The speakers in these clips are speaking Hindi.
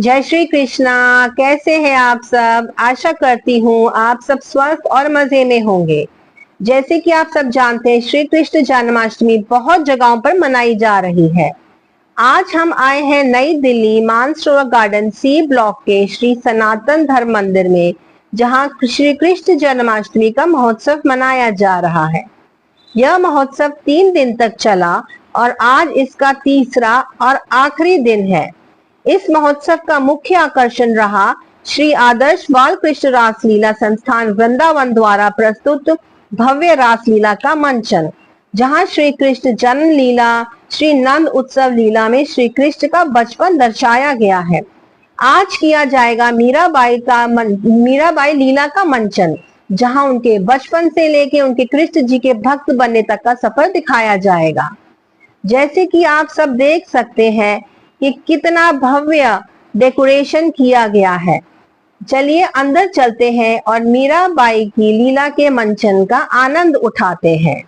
जय श्री कृष्णा। कैसे हैं आप सब? आशा करती हूँ आप सब स्वस्थ और मजे में होंगे। जैसे कि आप सब जानते हैं, श्री कृष्ण जन्माष्टमी बहुत जगहों पर मनाई जा रही है। आज हम आए हैं New Delhi Mansarovar garden C block के श्री सनातन धर्म मंदिर में, जहां श्री कृष्ण जन्माष्टमी का महोत्सव मनाया जा रहा है। यह महोत्सव 3 दिन तक चला और आज इसका तीसरा और आखिरी दिन है। इस महोत्सव का मुख्य आकर्षण रहा श्री आदर्श बाल कृष्ण रासलीला संस्थान वृंदावन द्वारा प्रस्तुत भव्य रासलीला का मंचन, जहां श्री कृष्ण जन्म लीला, श्री नंद उत्सव लीला में श्री कृष्ण का बचपन दर्शाया गया है। आज किया जाएगा मीराबाई लीला का मंचन, जहां उनके बचपन से लेके उनके कृष्ण जी के भक्त बनने तक का सफर दिखाया जाएगा। जैसे कि आप सब देख सकते हैं कि कितना भव्य डेकोरेशन किया गया है। चलिए अंदर चलते हैं और मीराबाई की लीला के मंचन का आनंद उठाते हैं।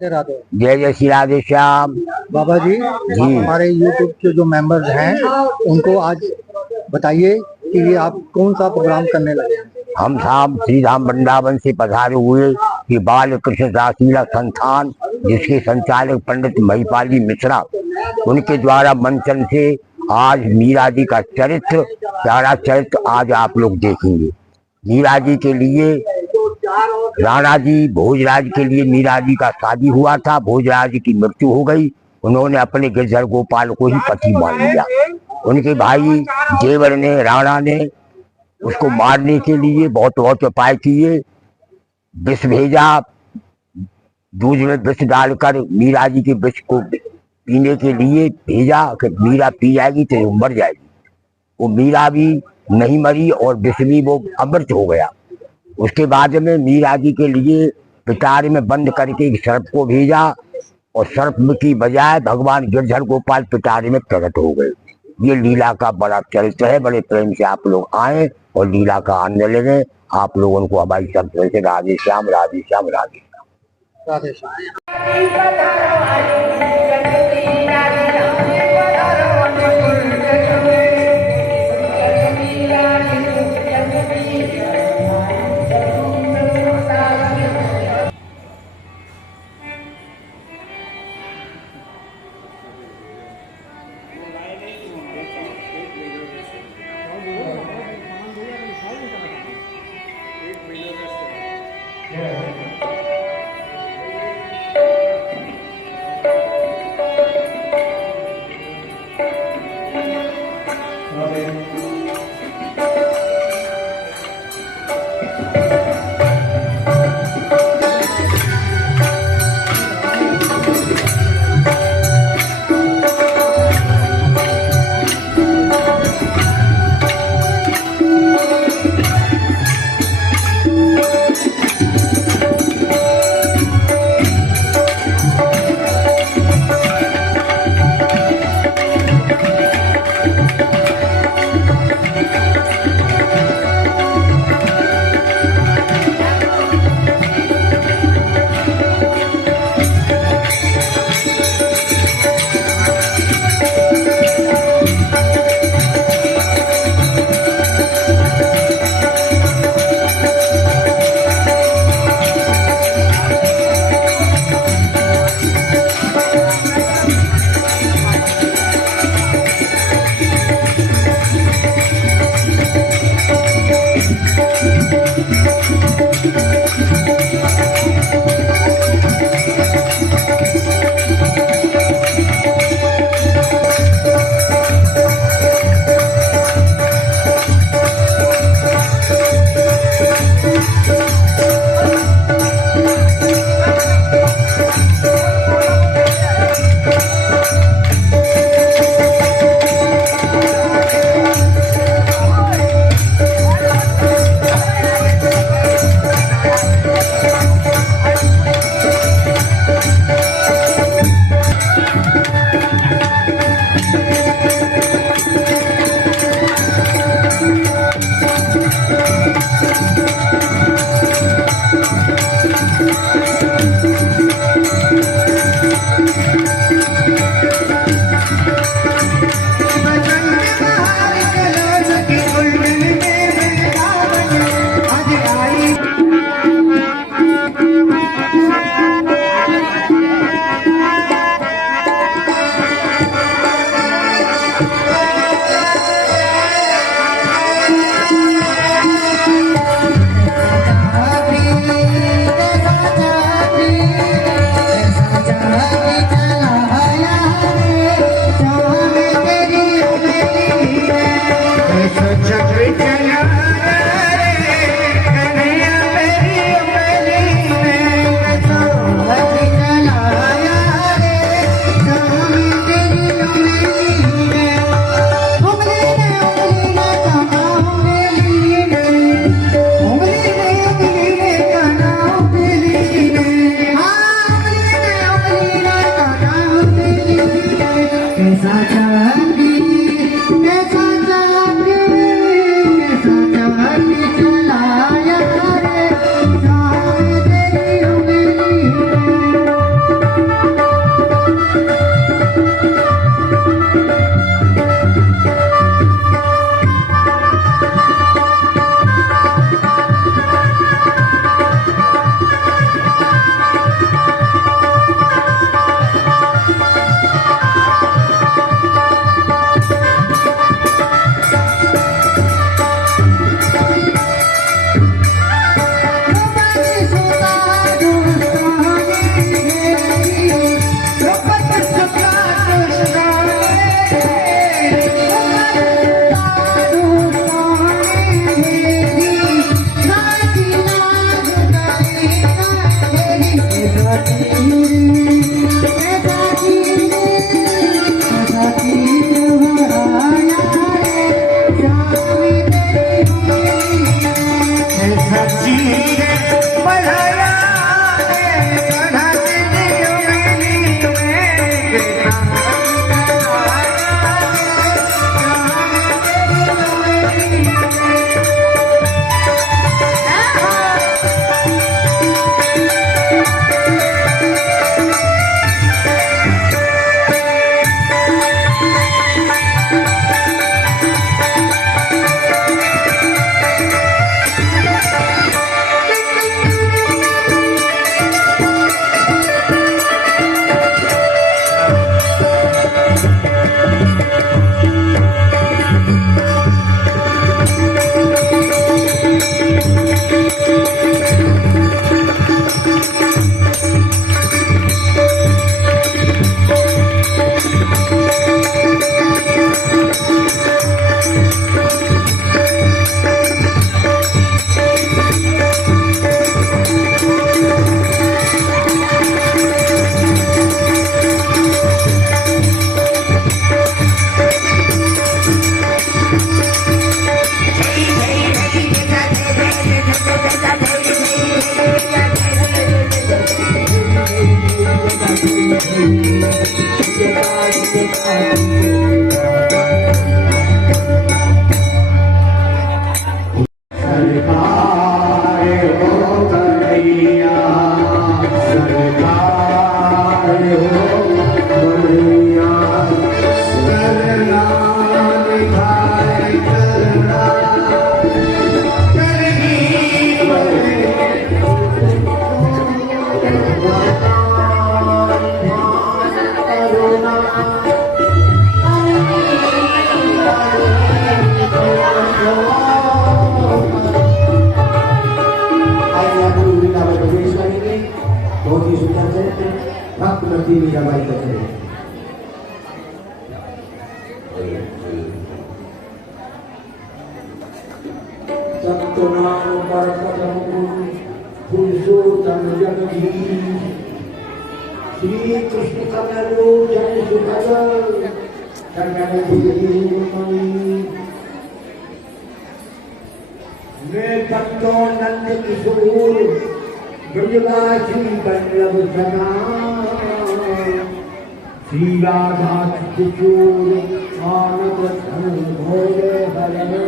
जय जय श्री राधे श्याम। बाबा जी, हमारे YouTube के जो मेंबर्स हैं उनको आज बताइए कि ये आप कौन सा प्रोग्राम करने लगे हैं। हम साहब श्री धाम वृंदावन से पधारे हुए कि बाल कृष्ण रासलीला संस्थान, जिसके संचालक पंडित महिपाली मिश्रा, उनके द्वारा मंचन से आज मीरा जी का चरित्र, प्यारा चरित्र आज आप लोग देखेंगे। मीरा जी के लिए राणा जी भोजराज के लिए मीरा जी का शादी हुआ था। भोजराज की मृत्यु हो गई। उन्होंने अपने गिरधर गोपाल को ही पति मान लिया। उनके भाई देवर ने, राणा ने उसको मारने के लिए बहुत बहुत उपाय किए। विष भेजा, दूध में विष डालकर मीरा जी के विष को पीने के लिए भेजा कि मीरा पी जाएगी तो वो मर जाएगी। वो मीरा भी नहीं मरी और विष भी वो अमृत हो गया। उसके बाद में मीरा जी के लिए पिटारे में बंद करके एक सर्प को भेजा और सर्प की बजाय भगवान गिरधर गोपाल पिटारे में प्रकट हो गए। ये लीला का बड़ा चरित्र है। बड़े प्रेम से आप लोग आए और लीला का आनंद लेंगे। आप लोगों को हमारी सब तरह से राधे श्याम, राधे श्याम, राधे श्याम, राधे श्याम। बहुत ही सुंदर से भक्त नदी मीराबाई का चले। जब तो नाम पर कदम पुरुषोत्तम जगदीश श्री कृष्ण कमलो जन सुभग कन्नड़ मैं भक्तो नंद किशोर ब्रजवासी बल्लभ जना श्री राधा किशोर आनंद धन भोले हरण।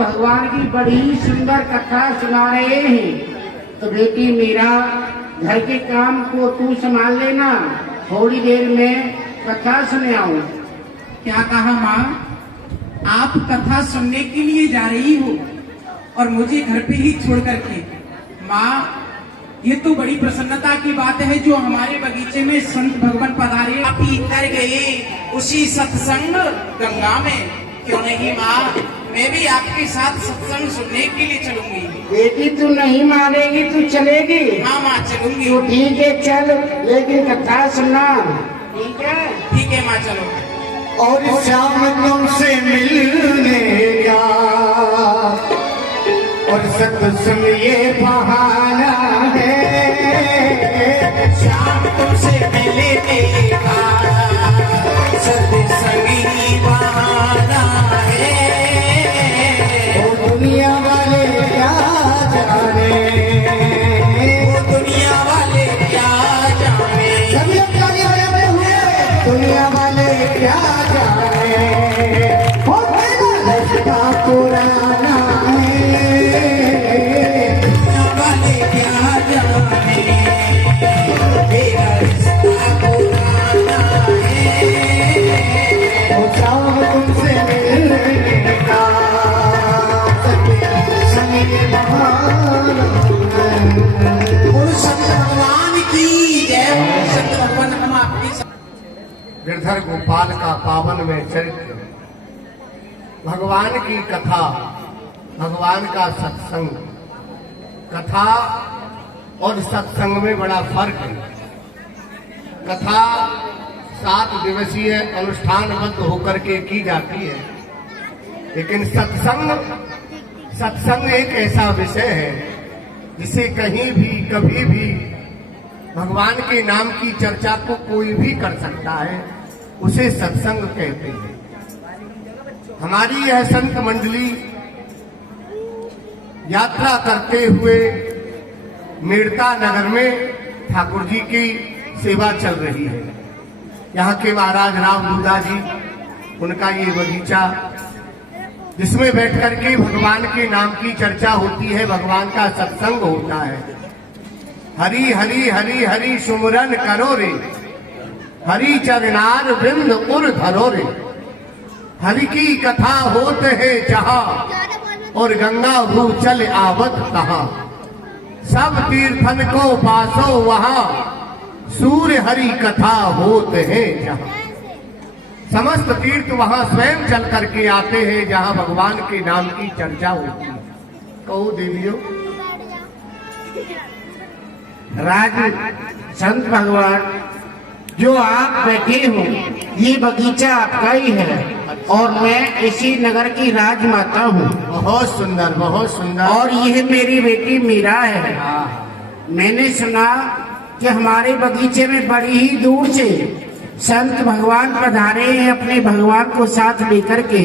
भगवान की बड़ी सुंदर कथा सुना रहे हैं। तो बेटी मेरा घर के काम को तू संभाल लेना, थोड़ी देर में कथा सुने आऊं। क्या कहा माँ? आप कथा सुनने के लिए जा रही हो और मुझे घर पे ही छोड़ करके? माँ, ये तो बड़ी प्रसन्नता की बात है जो हमारे बगीचे में संत भगवान पधारे। आप ही कर गए उसी सत्संग गंगा में, क्यों नहीं माँ, मैं भी आपके साथ सत्संग सुनने के लिए चलूंगी। बेटी तू नहीं मानेगी, तू चलेगी? हाँ माँ चलूंगी। तो ठीक है चल, लेकिन कथा सुनना। ठीक है? ठीक है माँ चलो। और श्याम तुमसे मिलने का और सत्संग ये बहाना है, श्याम तुमसे मिलने का सत्संग ही बहाना है। वो दुनिया वाले क्या जाने, वो दुनिया वाले क्या जाने, सभी कार्य में हुए दुनिया वाले क्या जाने, वो मेरा रिश्ता पुराना है, दुनिया वाले क्या जाने, मेरा रिश्ता पुराना है। वो श्याम तुमसे मिलने का सत्संग ये बहाना है। और संत भगवान की जय। संत भगवान हम आपके साथ। गिरधर गोपाल का पावन में चरित्र, भगवान की कथा, भगवान का सत्संग। कथा और सत्संग में बड़ा फर्क है। कथा 7 दिवसीय अनुष्ठानबद्ध होकर के की जाती है, लेकिन सत्संग एक ऐसा विषय है जिसे कहीं भी कभी भी भगवान के नाम की चर्चा को कोई भी कर सकता है, उसे सत्संग कहते हैं। हमारी यह संत मंडली यात्रा करते हुए मेड़ता नगर में ठाकुर जी की सेवा चल रही है। यहाँ के महाराज राम लूदा जी, उनका ये बगीचा जिसमें बैठकर के भगवान के नाम की चर्चा होती है, भगवान का सत्संग होता है। हरि हरि हरि हरि सुमरन करो रे, हरि चरणार बिंद उर धरो रे। हरि की कथा होत है जहाँ, और गंगा भू चल आवत तहाँ। सब तीर्थन को पासो वहाँ, सूर्य हरि कथा होत है जहाँ। समस्त तीर्थ वहाँ स्वयं चल करके आते हैं जहाँ भगवान के नाम की चर्चा होती है। कहो देवियों, राज संत भगवान, जो आप बैठे हो ये बगीचा आपका ही है और मैं इसी नगर की राजमाता हूँ। बहुत सुंदर, बहुत सुंदर। और यह मेरी बेटी मीरा है। मैंने सुना कि हमारे बगीचे में बड़ी ही दूर से संत भगवान पधारे हैं अपने भगवान को साथ लेकर के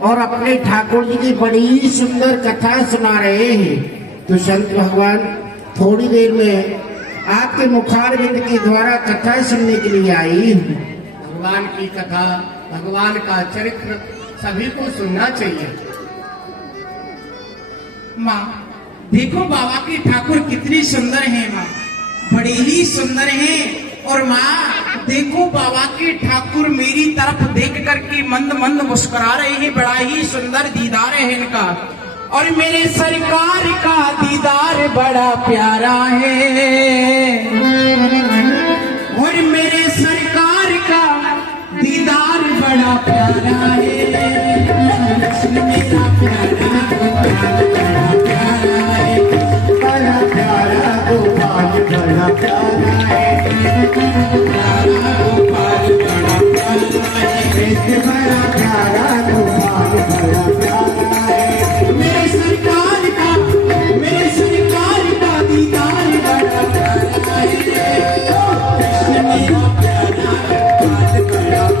और अपने ठाकुर जी की बड़ी ही सुंदर कथा सुना रहे हैं। तो संत भगवान थोड़ी देर में आपके मुखारविंद के द्वारा कथा सुनने के लिए आई हूँ। भगवान की कथा, भगवान का चरित्र सभी को सुनना चाहिए। माँ देखो बाबा के ठाकुर कितने सुंदर हैं माँ, बड़े ही सुंदर हैं। और माँ देखो बाबा के ठाकुर मेरी तरफ देख करके मंद मंद मुस्कुरा रहे हैं, बड़ा ही सुंदर दीदार है इनका। और मेरे सरकार का दीदार बड़ा प्यारा है, और मेरे सरकार का दीदार बड़ा प्यारा है। कृष्ण मेरा प्यारा गोपाल बड़ा प्यारा है, बड़ा प्यारा गोपाल बड़ा प्यारा है, प्यारा गोपाल बड़ा प्यारा है, कृष्ण बड़ा प्यारा गोपाल बड़ा प्यारा है। मेरे सरकार का दीदार बड़ा प्यारा है। कृष्ण मेरा प्यारा गोपाल बड़ा प्यारा है।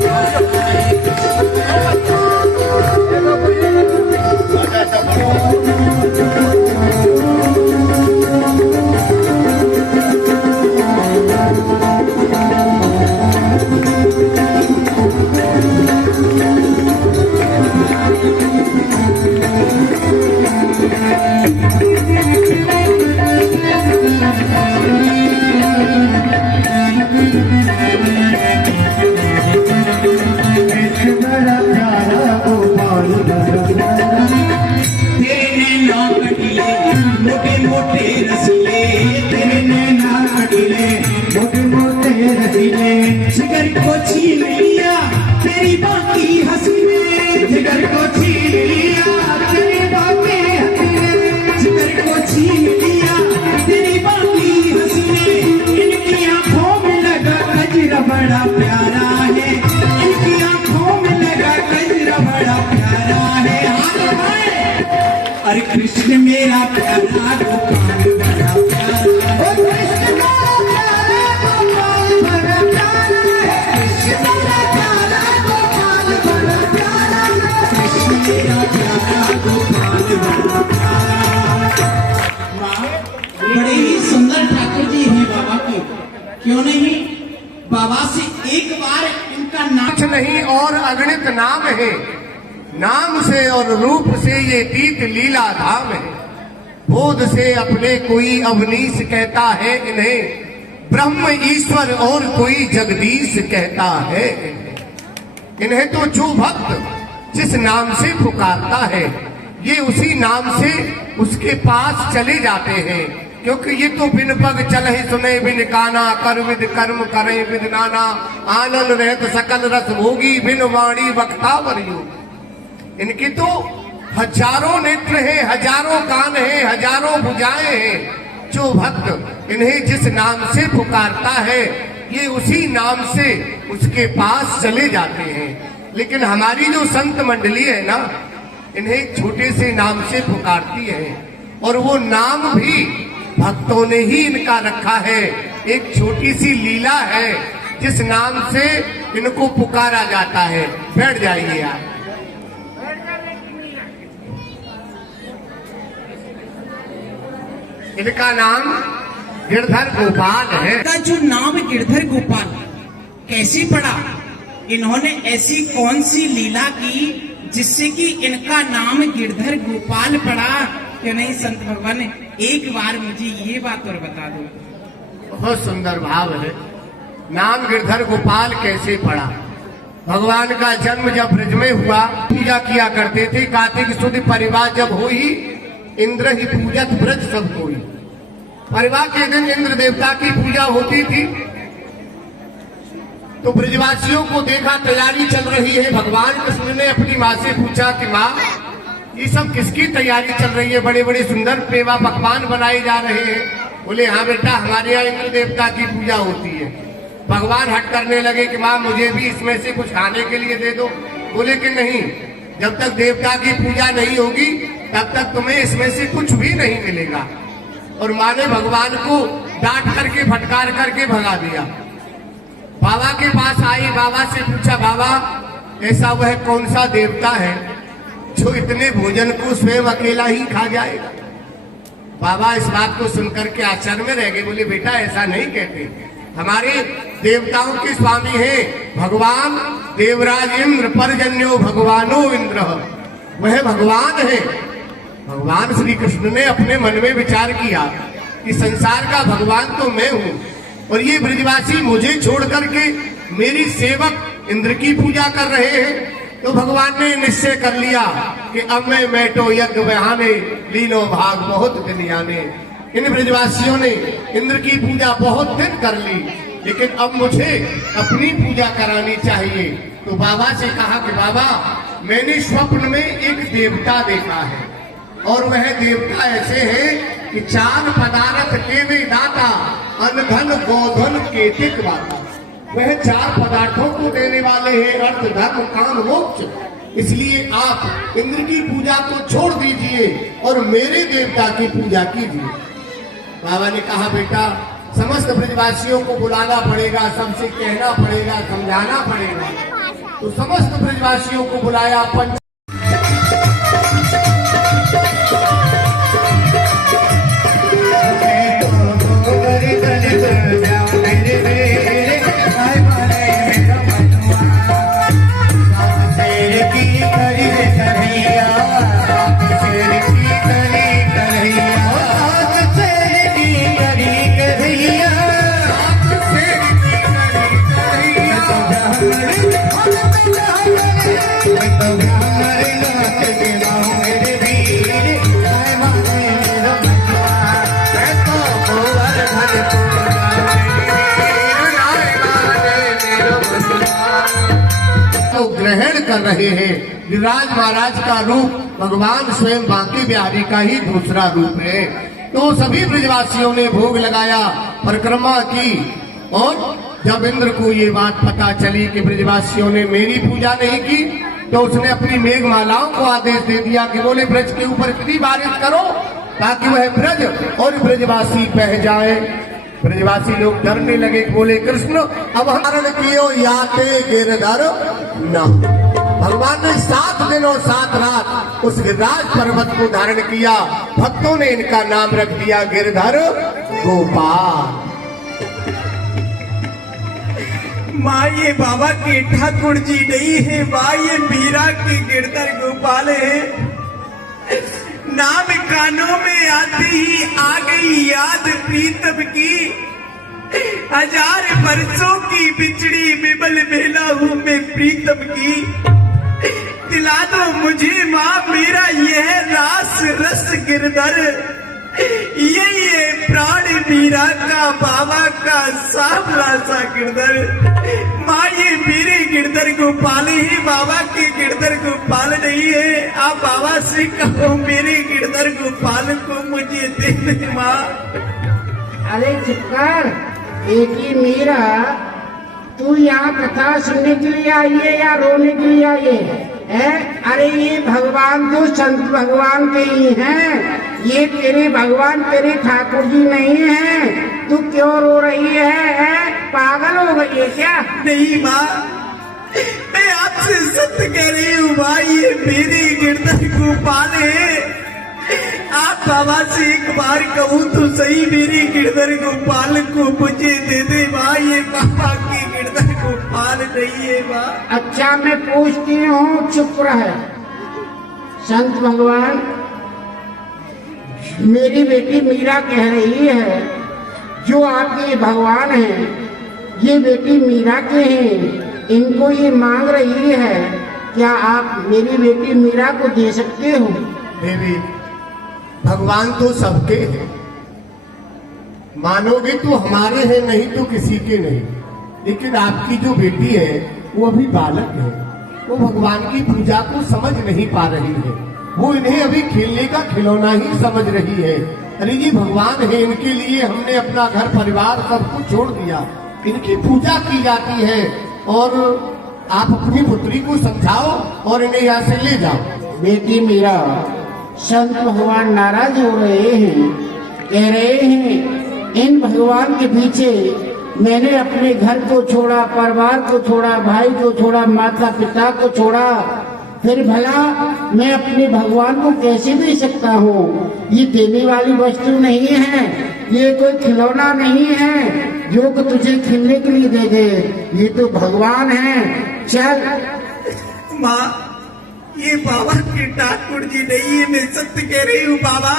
कृष्ण बड़ा प्यारा गोपाल बड़ा प्यारा है। तेरे नाम कटिले मोटे मोटे रसीले, तेरे नाम कटिले मोटे मोटे रसीले, जिगर को छीन लिया तेरी बाकी हंसी ने, जिगर को छीन लिया तेरी बाकी हंसी ने, जिगर को छीन लिया तेरी बाकी हंसी ने। इनकी आंखों में लगा गजरा बड़ा प्यारा है, इनकी आंखों में लगा गजरा बड़ा प्यारा है। हाथ उठाए। अरे कृष्ण मेरा प्यारा गोपाल बड़ा प्यारा है, कृष्ण मेरा प्यारा गोपाल बड़ा प्यारा है, कृष्ण मेरा प्यारा गोपाल बड़ा प्यारा है, कृष्ण मेरा प्यारा गोपाल बड़ा प्यारा। वाह, बड़े ही सुंदर ठाकुर जी हैं बाबा के। क्यों नहीं बाबा से एक बार इनका नाम कुछ नहीं और अगणित नाम है, नाम से और रूप से ये तीत लीला धाम है। बोध से अपने कोई अवनीश कहता है इन्हें, ब्रह्म ईश्वर और कोई जगदीश कहता है इन्हें। तो जो भक्त जिस नाम से पुकारता है ये उसी नाम से उसके पास चले जाते हैं, क्योंकि ये तो बिन पग चले सुने बिन काना, कर विद कर्म करे विद नाना, आनंद रहत सकल रस भोगी, बिन वाणी वक्ता वरियो। इनके तो हजारों नेत्र हैं, हजारों कान हैं, हजारों भुजाएं हैं। जो भक्त इन्हें जिस नाम से पुकारता है ये उसी नाम से उसके पास चले जाते हैं। लेकिन हमारी जो संत मंडली है ना, इन्हें छोटे से नाम से पुकारती है और वो नाम भी भक्तों ने ही इनका रखा है। एक छोटी सी लीला है जिस नाम से इनको पुकारा जाता है। बैठ जाइए आप। इनका नाम गिरधर गोपाल है। का जो नाम गिरधर गोपाल कैसे पड़ा, इन्होंने ऐसी कौन सी लीला की जिससे कि इनका नाम गिरधर गोपाल पड़ा? क्या नहीं संत भगवान, एक बार मुझे ये बात और बता दो। बहुत सुंदर भाव है। नाम गिरधर गोपाल कैसे पड़ा? भगवान का जन्म जब ब्रज में हुआ, पूजा किया करते थे। कार्तिक शुद्ध परिवार जब हुई, इंद्र ही पूजत ब्रज सब हुई। परिवार के दिन इंद्र देवता की पूजा होती थी। तो ब्रजवासियों को देखा तैयारी चल रही है। भगवान कृष्ण ने अपनी माँ से पूछा कि माँ, ये सब किसकी तैयारी चल रही है? बड़े बड़े सुंदर पेवा पकवान बनाए जा रहे हैं। बोले हाँ बेटा हमारे यहाँ इंद्र देवता की पूजा होती है। भगवान हट करने लगे कि माँ मुझे भी इसमें से कुछ खाने के लिए दे दो। बोले कि नहीं, जब तक देवता की पूजा नहीं होगी तब तक तुम्हें इसमें से कुछ भी नहीं मिलेगा। और माँ ने भगवान को डांट करके फटकार करके भगा दिया। बाबा के पास आई, बाबा से पूछा बाबा ऐसा वह कौन सा देवता है जो इतने भोजन को स्वयं अकेला ही खा जाएगा। बाबा इस बात को सुनकर के आश्चर्य में रह गए। बोले बेटा ऐसा नहीं कहते, हमारे देवताओं के स्वामी हैं भगवान देवराज इंद्र, परजन्यो भगवानो इंद्र, वह भगवान है। भगवान श्री कृष्ण ने अपने मन में विचार किया कि संसार का भगवान तो मैं हूँ और ये ब्रजवासी मुझे छोड़ करके मेरी सेवक इंद्र की पूजा कर रहे हैं। तो भगवान ने निश्चय कर लिया कि अब मैं मैटो यज्ञ बहाने लीनो भाग बहुत दिन आने। इन ब्रजवासियों ने इंद्र की पूजा बहुत दिन कर ली, लेकिन अब मुझे अपनी पूजा करानी चाहिए। तो बाबा से कहा कि बाबा मैंने स्वप्न में एक देवता देखा है और वह देवता ऐसे है कि 4 पदार्थ के में दाता, अन्न धन गोधन केतिक वाता। वह 4 पदार्थों को देने वाले हैं, अर्थ धर्म काम मोक्ष। इसलिए आप इंद्र की पूजा को छोड़ दीजिए और मेरे देवता की पूजा कीजिए। बाबा ने कहा बेटा समस्त ब्रजवासियों को बुलाना पड़ेगा, सबसे कहना पड़ेगा, समझाना पड़ेगा। तो समस्त ब्रजवासियों को बुलाया। ग्रहण कर रहे हैं। गिरिराज महाराज का रूप भगवान स्वयं बांके बिहारी का ही दूसरा रूप है। तो सभी ब्रजवासियों ने भोग लगाया, परिक्रमा की। और जब इंद्र को ये बात पता चली कि ब्रजवासियों ने मेरी पूजा नहीं की, तो उसने अपनी मेघमालाओं को आदेश दे दिया कि बोले ब्रज के ऊपर इतनी बारिश करो ताकि वह ब्रज और ब्रजवासी बह जाए। ब्रजवासी लोग डरने लगे। बोले कृष्ण अब हरण कियो याते गिरधर न। भगवान ने 7 दिन और 7 रात उस गिरिराज पर्वत को धारण किया। भक्तों ने इनका नाम रख दिया गिरधर गोपाल। माँ ये बाबा के ठाकुर जी नहीं है, माँ ये मीरा के गिरधर गोपाल है। नाम कानों में आते ही आ गई याद प्रीतम की। 1000 वर्षों की बिछड़ी विमल बेला हूँ मैं प्रीतम की। दिला दो मुझे माँ मेरा यह रास रस गिरधर, ये प्राण मीरा का बाबा का सांवला सा गिरधर। माँ ये मेरे गिरधर गोपाल ही, बाबा के गिरधर गोपाल नहीं है। आप बाबा से कहो मेरे गिरधर गोपाल को मुझे दे दे माँ। अरे चिपकार बेटी मीरा, तू यहाँ कथा सुनने के लिए आई है या रोने के लिए आई है? अरे ये भगवान तो संत भगवान के ही हैं, ये तेरे भगवान तेरे ठाकुर जी नहीं हैं। तू क्यों रो रही है? पागल हो गई है क्या? नहीं माँ, मैं आपसे सत्य कह रही हूँ माँ, ये मेरे गिरधर गोपाल है। आप बाबा से एक बार कहूँ तो सही, मेरे गिरधर गोपाल को मुझे दे दे माँ, ये बाबा के गिरधर गोपाल नहीं है माँ। अच्छा मैं पूछती हूँ, चुप रहे। संत भगवान, मेरी बेटी मीरा कह रही है जो आपके भगवान हैं ये बेटी मीरा के हैं, इनको ये मांग रही है, क्या आप मेरी बेटी मीरा को दे सकते हो? देवी भगवान तो सबके हैं, मानोगे तो हमारे हैं, नहीं तो किसी के नहीं। लेकिन आपकी जो बेटी है वो अभी बालक है, वो भगवान की पूजा को समझ नहीं पा रही है, वो इन्हें अभी खेलने का खिलौना ही समझ रही है। अरे जी भगवान है, इनके लिए हमने अपना घर परिवार सब कुछ छोड़ दिया, इनकी पूजा की जाती है। और आप अपनी पुत्री को समझाओ और इन्हें यहाँ से ले जाओ। बेटी मीरा, संत भगवान नाराज हो रहे हैं, कह रहे हैं इन भगवान के पीछे मैंने अपने घर को छोड़ा, परिवार को छोड़ा, भाई को छोड़ा, माता पिता को छोड़ा, फिर भला मैं अपने भगवान को कैसे दे सकता हूँ? ये देने वाली वस्तु नहीं है, ये कोई खिलौना नहीं है जो कि तुझे खेलने के लिए दे दे, ये तो भगवान है। चल। माँ, ये बाबा के ठाकुर जी नहीं है, मैं सत्य कह रही हूँ बाबा।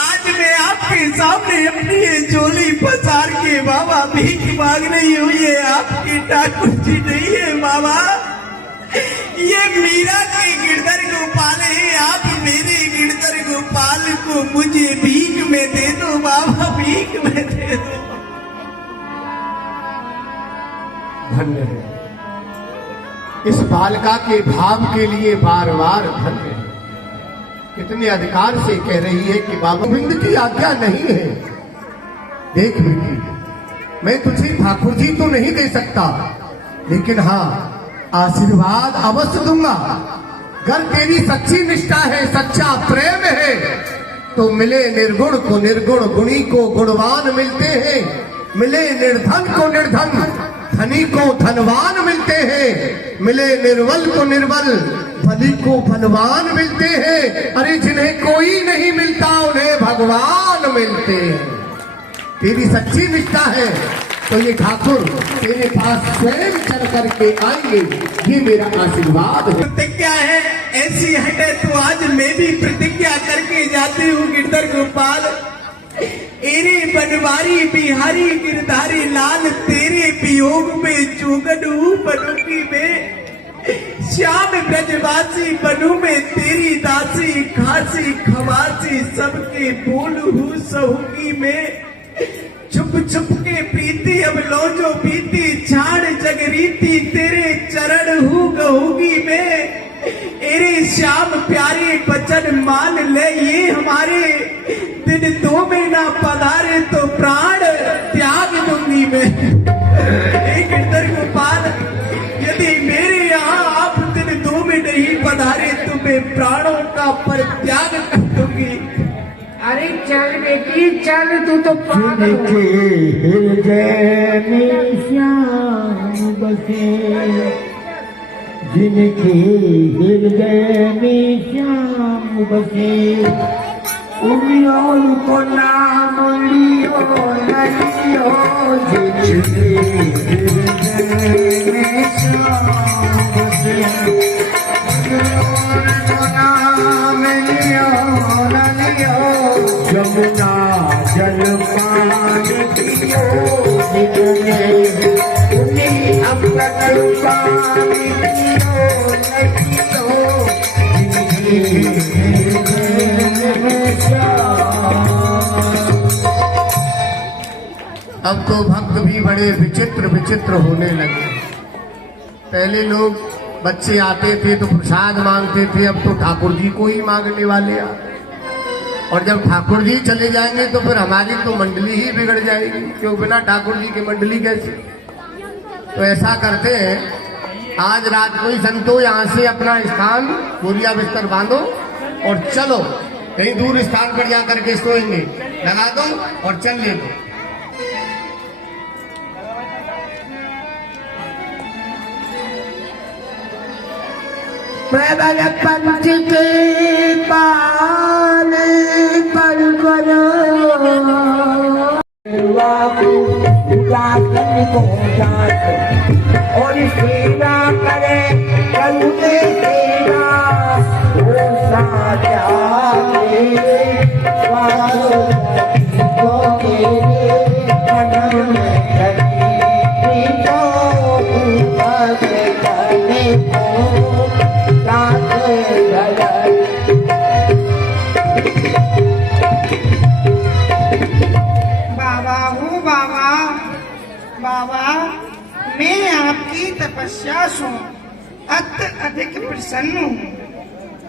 आज मैं आपके सामने अपनी ये झोली पसार के बाबा भीख मांग रही हूँ, ये आपके ठाकुर जी नहीं है बाबा, ये मीरा के गिरधर गोपाल है। आप मेरे गिरधर गोपाल को मुझे भीख में दे दो बाबा, भीख में दे दो। धन्य है, इस बालिका के भाव के लिए बार बार धन्य है। कितने अधिकार से कह रही है कि बाबा गोविंद की आज्ञा नहीं है। देख बेटी, मैं तुझे ठाकुर जी तो नहीं दे सकता, लेकिन हाँ आशीर्वाद अवश्य दूंगा। अगर तेरी सच्ची निष्ठा है, सच्चा प्रेम है, तो मिले निर्गुण को निर्गुण, गुणी को गुणवान मिलते हैं, मिले निर्धन को निर्धन, धनी को धनवान मिलते हैं, मिले निर्बल को निर्बल, बलि को बलवान मिलते हैं। अरे जिन्हें कोई नहीं मिलता उन्हें भगवान मिलते हैं। तेरी सच्ची निष्ठा है तो ये ठाकुर तेरे पास स्वयं चल करके आएंगे, ये मेरा आशीर्वाद है। प्रतिज्ञा है ऐसी हटे तो आज मैं भी प्रतिज्ञा करके जाती हूँ गिरधर गोपाल। एरे बनवारी बिहारी गिरधारी लाल, तेरे वियोग में चुगन हूँ बनूंगी मैं। श्याम ब्रजवासी बनू में तेरी दासी, खासी खवासी सबके बोल हूँ सहूंगी मैं। छुप छुप के प्रीति अब लो जो बीती, छाड़ जगरीती तेरे चरण हूँ गहूंगी मैं। एरे श्याम प्यारे बचन मान ले, ये हमारे दिन दो में ना पधारे तो प्राण त्याग दूंगी मैं। गिरधर गोपाल, यदि मेरे यहाँ आप दिन दो में नहीं पधारे तो मैं प्राणों का परित्याग कर दूंगी। अरे चल बेटी चल, तू तो पागल जिनके हृदय में श्याम बसे, जिनके हृदय में श्याम बसे, उन को नाम लियो लियो, जिनके हृदय में श्याम बसे, उनको नाम लियो लियो, यमुना जल पान पियो, जितने उन्हें अमृत पान पियो पियो, अब तो भक्त भी बड़े विचित्र विचित्र होने लगे। पहले लोग बच्चे आते थे तो प्रसाद मांगते थे, अब तो ठाकुर जी को ही मांगने वाले आ। और जब ठाकुर जी चले जाएंगे तो फिर हमारी तो मंडली ही बिगड़ जाएगी, क्यों बिना ठाकुर जी की मंडली कैसे। तो ऐसा करते हैं, आज रात को ही संतो यहाँ से अपना स्थान बोरिया बिस्तर बांधो और चलो कहीं दूर स्थान पर जा करके सोएंगे, लगा दो और चल ले दो। प्रबल पंच के पाल पर करो, को और सेवा करे करुणे सेवा, बाबा मैं आपकी तपस्या से अत्यधिक प्रसन्न हूँ।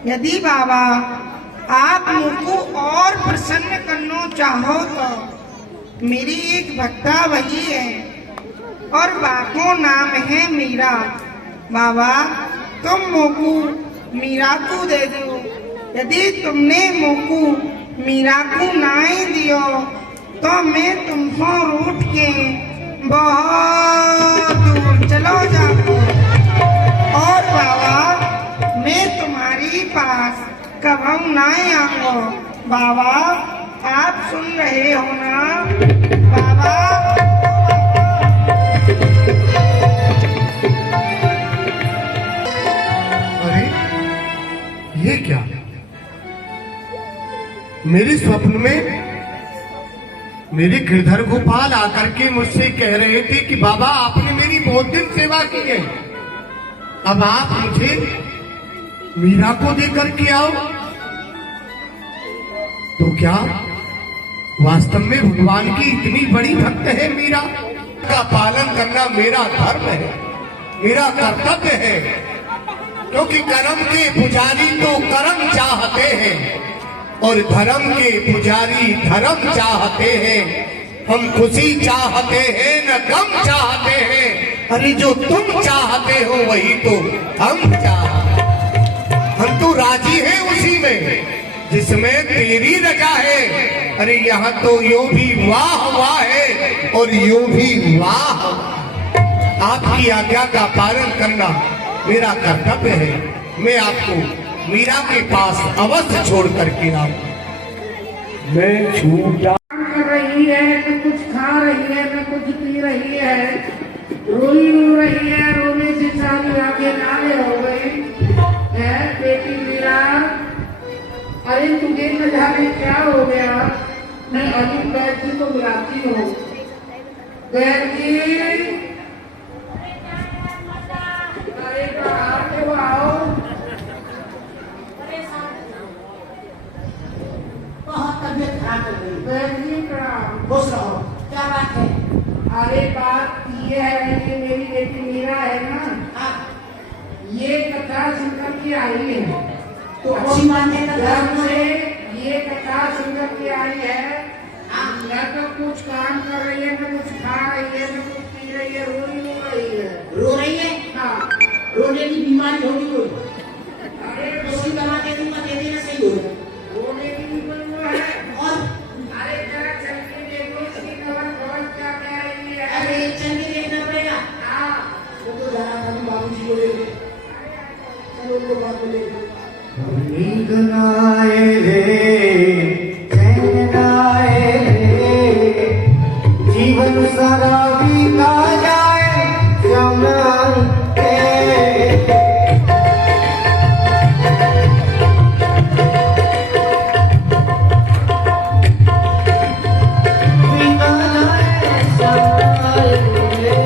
यदि बाबा आप मुझको और प्रसन्न करना चाहो तो मेरी एक भक्ता वही है और बाको नाम है मीरा। बाबा तुम मोकू मीरा को दे दो। यदि तुमने मोकू मीरा को नहीं दियो तो मैं तुमको रूठ के बहुत दूर चलो जाऊँ और बाबा मैं तुम्हारी पास कभी नहीं आऊँगा। बाबा आप सुन रहे हो ना बाबा? अरे ये क्या? मेरे स्वप्न में मेरे गिरधर गोपाल आकर के मुझसे कह रहे थे कि बाबा आपने मेरी बहुत दिन सेवा की है, अब आप मुझे मीरा को देकर के आओ। तो क्या वास्तव में भगवान की इतनी बड़ी भक्त है मीरा? का पालन करना मेरा धर्म है, मेरा कर्तव्य है, क्योंकि कर्म के पुजारी तो कर्म चाहते हैं और धर्म के पुजारी धर्म चाहते हैं। हम खुशी चाहते हैं न गम चाहते हैं। अरे जो तुम चाहते हो वही तो हम चाहते हैं। हम तो राजी हैं उसी में जिसमें तेरी रजा है। अरे यहाँ तो यूं भी वाह वाह है और यूं भी वाह। आपकी आज्ञा का पालन करना मेरा कर्तव्य है। मैं आपको मीरा के पास अवश्य छोड़ करके आऊं। मैं छूटा कर रही है न कुछ खा रही है न कुछ पी रही है, रोई रो रही है, रोने से सारी आंखें लाल हो गई है। बेटी मीरा, अरे तुझे न जाने क्या हो गया। मैं अभी बैठ जी को बुलाती हूँ। बैठ जी, अरे बाहर क्यों आओ। बहुत तबियत खराब हो गई। बैठ जी प्रणाम। खुश रहो। क्या बात है? अरे बात ये है कि मेरी बेटी मीरा है ना, हाँ, ये कथा सुनकर के आई है। तो अच्छी बात है। जब से ये कथा सुनकर के आई है, न तो कुछ काम कर रही है, न कुछ खा रही है, न कुछ पी रही है, रो रही है। रो रही है? हाँ। रोने की बीमारी होगी कोई? अरे उसकी दवा दे दूंगा, दे देना, सही हो जाए। रोने की भी कोई वो है। और अरे जरा चल के देखो इसकी दवा बहुत क्या कह रही है। अरे चल के देखना पड़ेगा। हाँ। वो तो जरा कभी बाबूजी को ले लो। चलो उनको बात को ले लो। नींद न आए रे, चैन न आए रे, जीवन सारा बीता जाए जमन के। बीता जाए समय रे,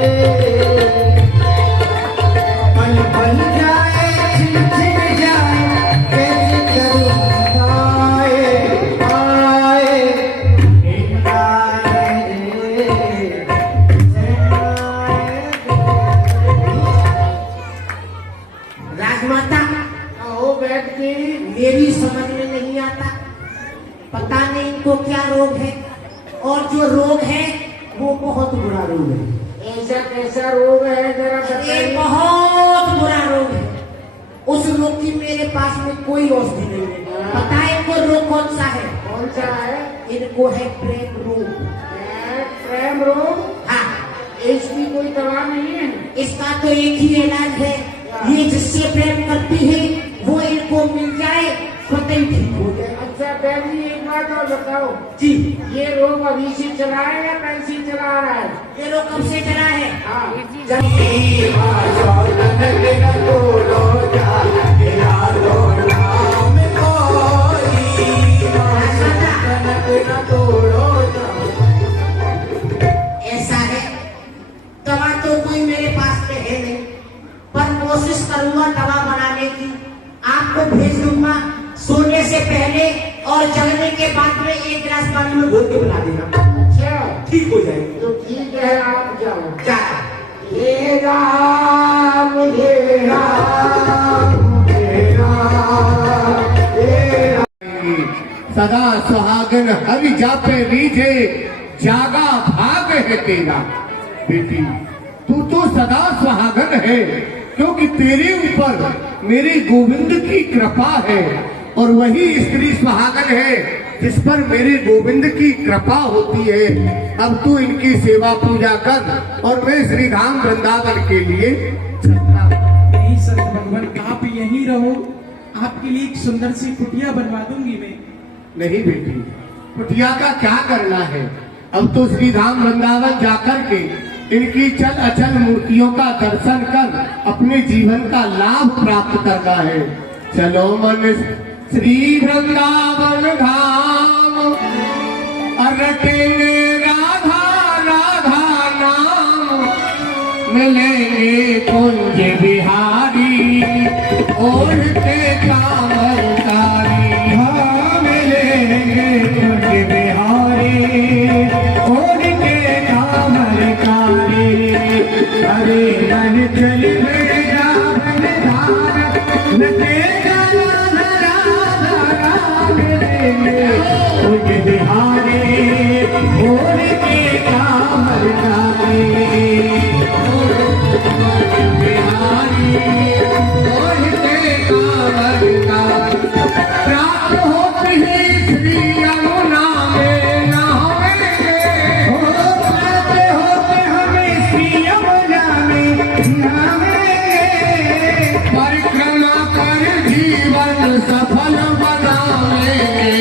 पल पल जाए छिन छिन जाए, कैसे करूं आए आए नींद आए रे, चैन आए रे। राजमाता, आओ बैठ के। मेरी समझ में नहीं आता, पता नहीं इनको क्या रोग है, और जो रोग है वो बहुत बुरा रोग है। ऐसा कैसा रोग है जरा ये बताइए। बहुत बुरा रोग है। उस रोग की मेरे पास में कोई औषधि नहीं है। पता है इनको रोग कौन सा है? कौन सा है? इनको है प्रेम रोग। प्रेम रोग? हाँ, इसकी कोई दवा नहीं है? इसका तो एक ही इलाज है, ये जिससे प्रेम करती है वो इनको मिल जाए तो ठीक हो जाए। अच्छा बहन जी एक बात और बताओ जी, ये रोग अभी से चला है या कल से चला रहा है? ये रोग कब से चला है? हाँ। ऐसा है, दवा तो कोई मेरे पास में है नहीं, पर कोशिश करूंगा दवा बनाने की। आपको भेज दूंगा, सोने से पहले और जगने के बाद में एक गिलास पानी में घोल के पिला देना। अच्छा ठीक हो जाएगी। तो ठीक है आप जाओ। क्या? हे राम हे राम सदा सुहागन हरि जापे रीझे, जागा भाग है तेरा। बेटी तू तो सदा सुहागन है, क्योंकि तेरे ऊपर मेरे गोविंद की कृपा है, और वही स्त्री सुहागन है जिस पर मेरे गोविंद की कृपा होती है। अब तू इनकी सेवा पूजा कर और मैं श्री धाम वृंदावन के लिए चलता हूं। नहीं संत भगवान, आप यहीं रहो, आपके लिए एक सुंदर सी कुटिया बनवा दूंगी मैं। नहीं बेटी, कुटिया का क्या करना है, अब तो श्री धाम वृंदावन जाकर के इनकी चल अचल मूर्तियों का दर्शन कर अपने जीवन का लाभ प्राप्त करना है। चलो मन श्री वृंदावन धाम, रटेंगे राधा राधा नाम, मिलेंगे कुंज बिहारी ओढ़ते कांवरकारी। हाँ मिलेंगे कुंज बिहारी ओढ़ते कांवरकारी। अरे मन चल मेरा बलिदान, नचेगा कुंज बिहारी ओढ़ते कांवरकारी। बिहारी ओढ़ते कांवरकारी। प्राप्त होते ही श्री यमुना में नहाएंगे, प्राप्त होते हमें श्री यमुना में नहाएंगे। परिक्रमा कर जीवन सफल बनाएंगे,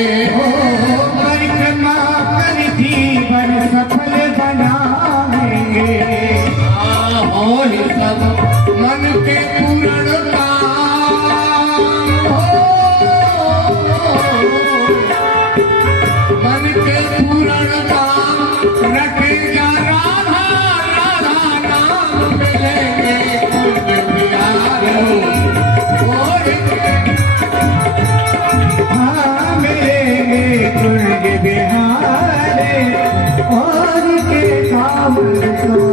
परिक्रमा कर जीवन सफल बनाएंगे। हो ही सब मन के पूर्ण काम, मन के पूर्ण काम, रटेगा राधा राधा नाम, मिलेंगे कुंज बिहारी ओढ़ते। हाँ मिलेंगे कुंज बिहारी ओढ़ते कांवरकारी।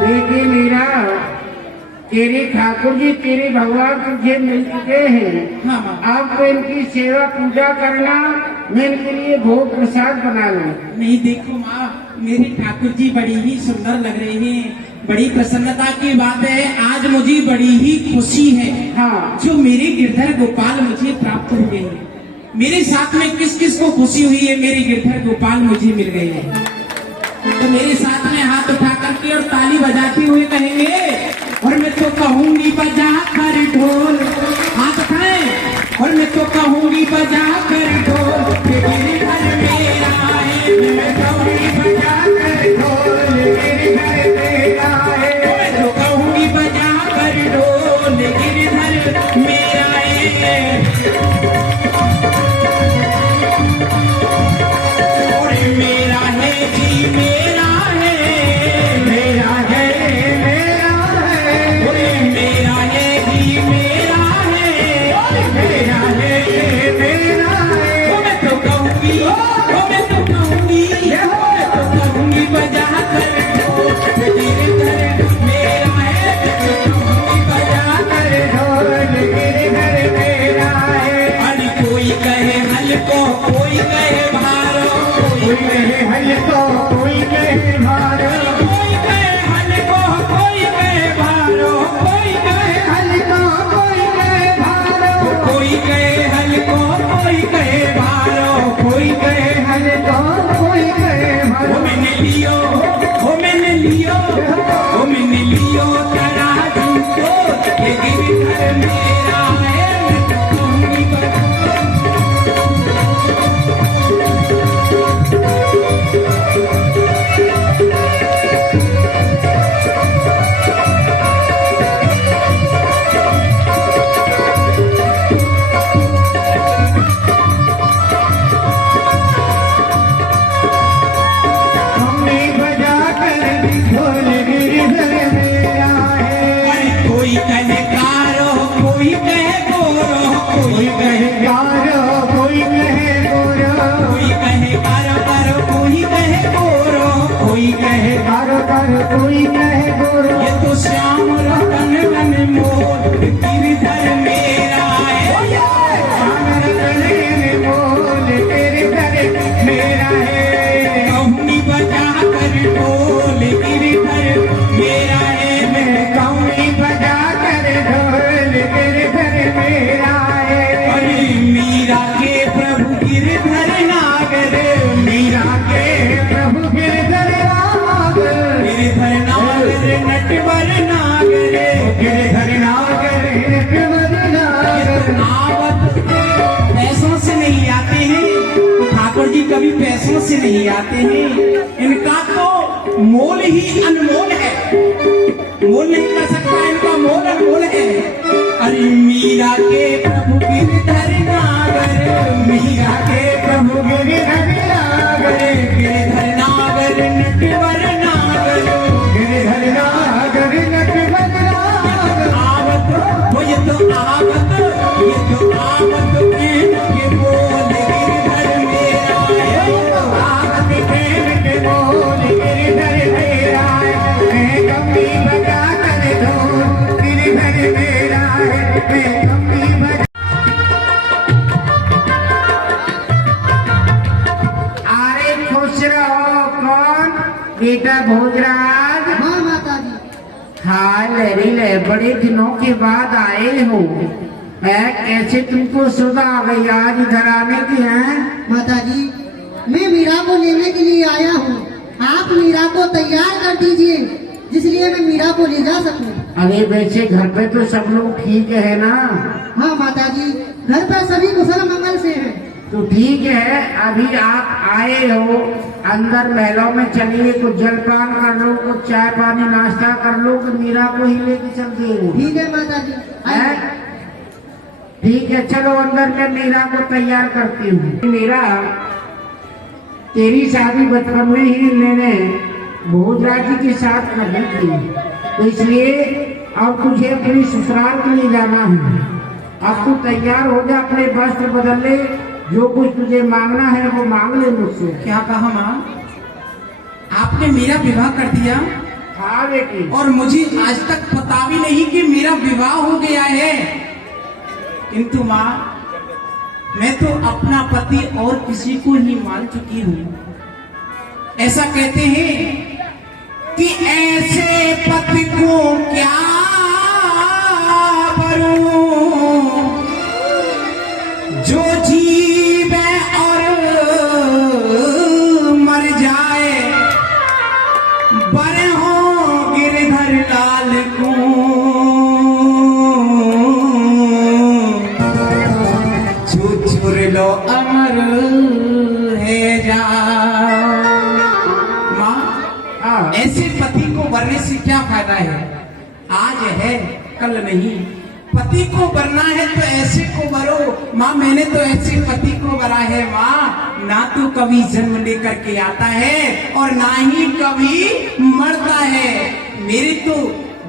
बेटी मीरा, तेरे ठाकुर जी तेरे भगवान तुझे मिल चुके हैं। हाँ माँ। आपको इनकी सेवा पूजा करना, मैं इनके लिए भोग प्रसाद बना लूं। नहीं देखो माँ, मेरे ठाकुर जी बड़ी ही सुंदर लग रहे हैं, बड़ी प्रसन्नता की बात है। आज मुझे बड़ी ही खुशी है, हाँ, जो मेरे गिरधर गोपाल मुझे प्राप्त हो गए हैं। मेरे साथ में किस किस को खुशी हुई है, मेरे गिरधर गोपाल मुझे मिल गए हैं। तो मेरे साथ में हाथ उठा करके और ताली बजाते हुए कहेंगे, और मैं तो कहूंगी बजा कर ढोल। हाथ उठाएं, और मैं तो कहूंगी बजा कर ढोल, गिरधर मेरा है। मैं कहूंगी बजा कर ढोल, गिरधर मेरा है। मैं तो कहूंगी बजा कर ढोल, गिरधर मेरा है। और मेरा है जी मेरा है, मेरा है मेरा है। और मेरा है जी मेरा है, मेरा है मेरा है। वो मैं तो कहूंगी, वो मैं तो कहूंगी, मैं तो कहूंगी बजा कर ढोल, गिरधर मेरा है। मैं तो कहूंगी बजा कर ढोल, गिरधर मेरा है। अरे कोई कहे हल्को, कोई कहे भारो, कोई कहे हल्को, कोई कहे भारो, कोई कहे हल्को, कोई कहे भारो, कोई कहे हल्को, कोई कहे भारो, कोई कहे हल्को, कोई कहे भारो, कोई कहे हल्को, कोई कहे भारो। मैंने लियो, ओ मैंने लियो, ओ मैंने लियो तराजू को, ये गिरधर मेरा है। मैं तो कहूंगी हमें बजा कर ढोल, गिरधर मेरा है। कोई कहे कारो, कोई कहे पैसों से नहीं आते हैं, इनका तो मोल ही अनमोल है। मोल नहीं कर सकता, इनका मोल अनमोल है। अरे मीरा के प्रभु गिरधर नागर, मीरा के प्रभु गिरधर नागर, गिरधर नागर नटवर नागर, गिरधर नागर नटवर नागर। आवत वो ये तो आवत, ये तो आवत के बोल गिरधर मेरा है। आवत के बोल गिरधर मेरा है। मैं कमी बजा कर दो गिरधर मेरा है। मैं कमी बजा। अरे खुश रहो। कौन? बेटा भोजराज। हाँ माता जी। हाँ लहरी ले, बड़े दिनों के बाद आए हो। है कैसे तुमको सुधा आ गई आज इधर आने की? है माता जी, मैं मीरा को लेने के लिए आया हूँ। आप मीरा को तैयार कर दीजिए, जिसलिए मैं मीरा को ले जा सकूं। अरे वैसे घर पे तो सब लोग ठीक है ना? हाँ माता जी, घर पर सभी कुशल मंगल से हैं। तो ठीक है, अभी आप आए हो, अंदर महलों में चलिए, कुछ जलपान कर लो, कुछ चाय पानी नाश्ता कर लो, कि मीरा को ही लेके चलते हो। ठीक है माता जी। है? ठीक है, चलो अंदर मैं मीरा को तैयार करती हूँ। मीरा, तेरी शादी बचपन में ही मैंने भोजराज जी के साथ कर दी थी, तो इसलिए अब तुझे अपनी ससुराल के लिए जाना है। अब तू तैयार हो जा, अपने वस्त्र बदल ले, जो कुछ तुझे मांगना है वो मांग ले मुझसे। क्या कहा माँ? आपने मेरा विवाह कर दिया? हाँ बेटी। और मुझे आज तक पता भी नहीं कि मेरा विवाह हो गया है। किंतु माँ, मैं तो अपना पति और किसी को ही मान चुकी हूँ। ऐसा कहते हैं कि ऐसे पति को क्या करूं जो जीवे और मर जाए, बर हो गिरधर लाल को छुर लो अमर है जा। माँ, ऐसे पति को वरने से क्या फायदा है? आज है कल नहीं। पति को वरना है तो ऐसे को वरो। माँ, मैंने तो ऐसे पति को वरा है माँ, ना तो कभी जन्म लेकर के आता है और ना ही कभी मरता है। मेरे तो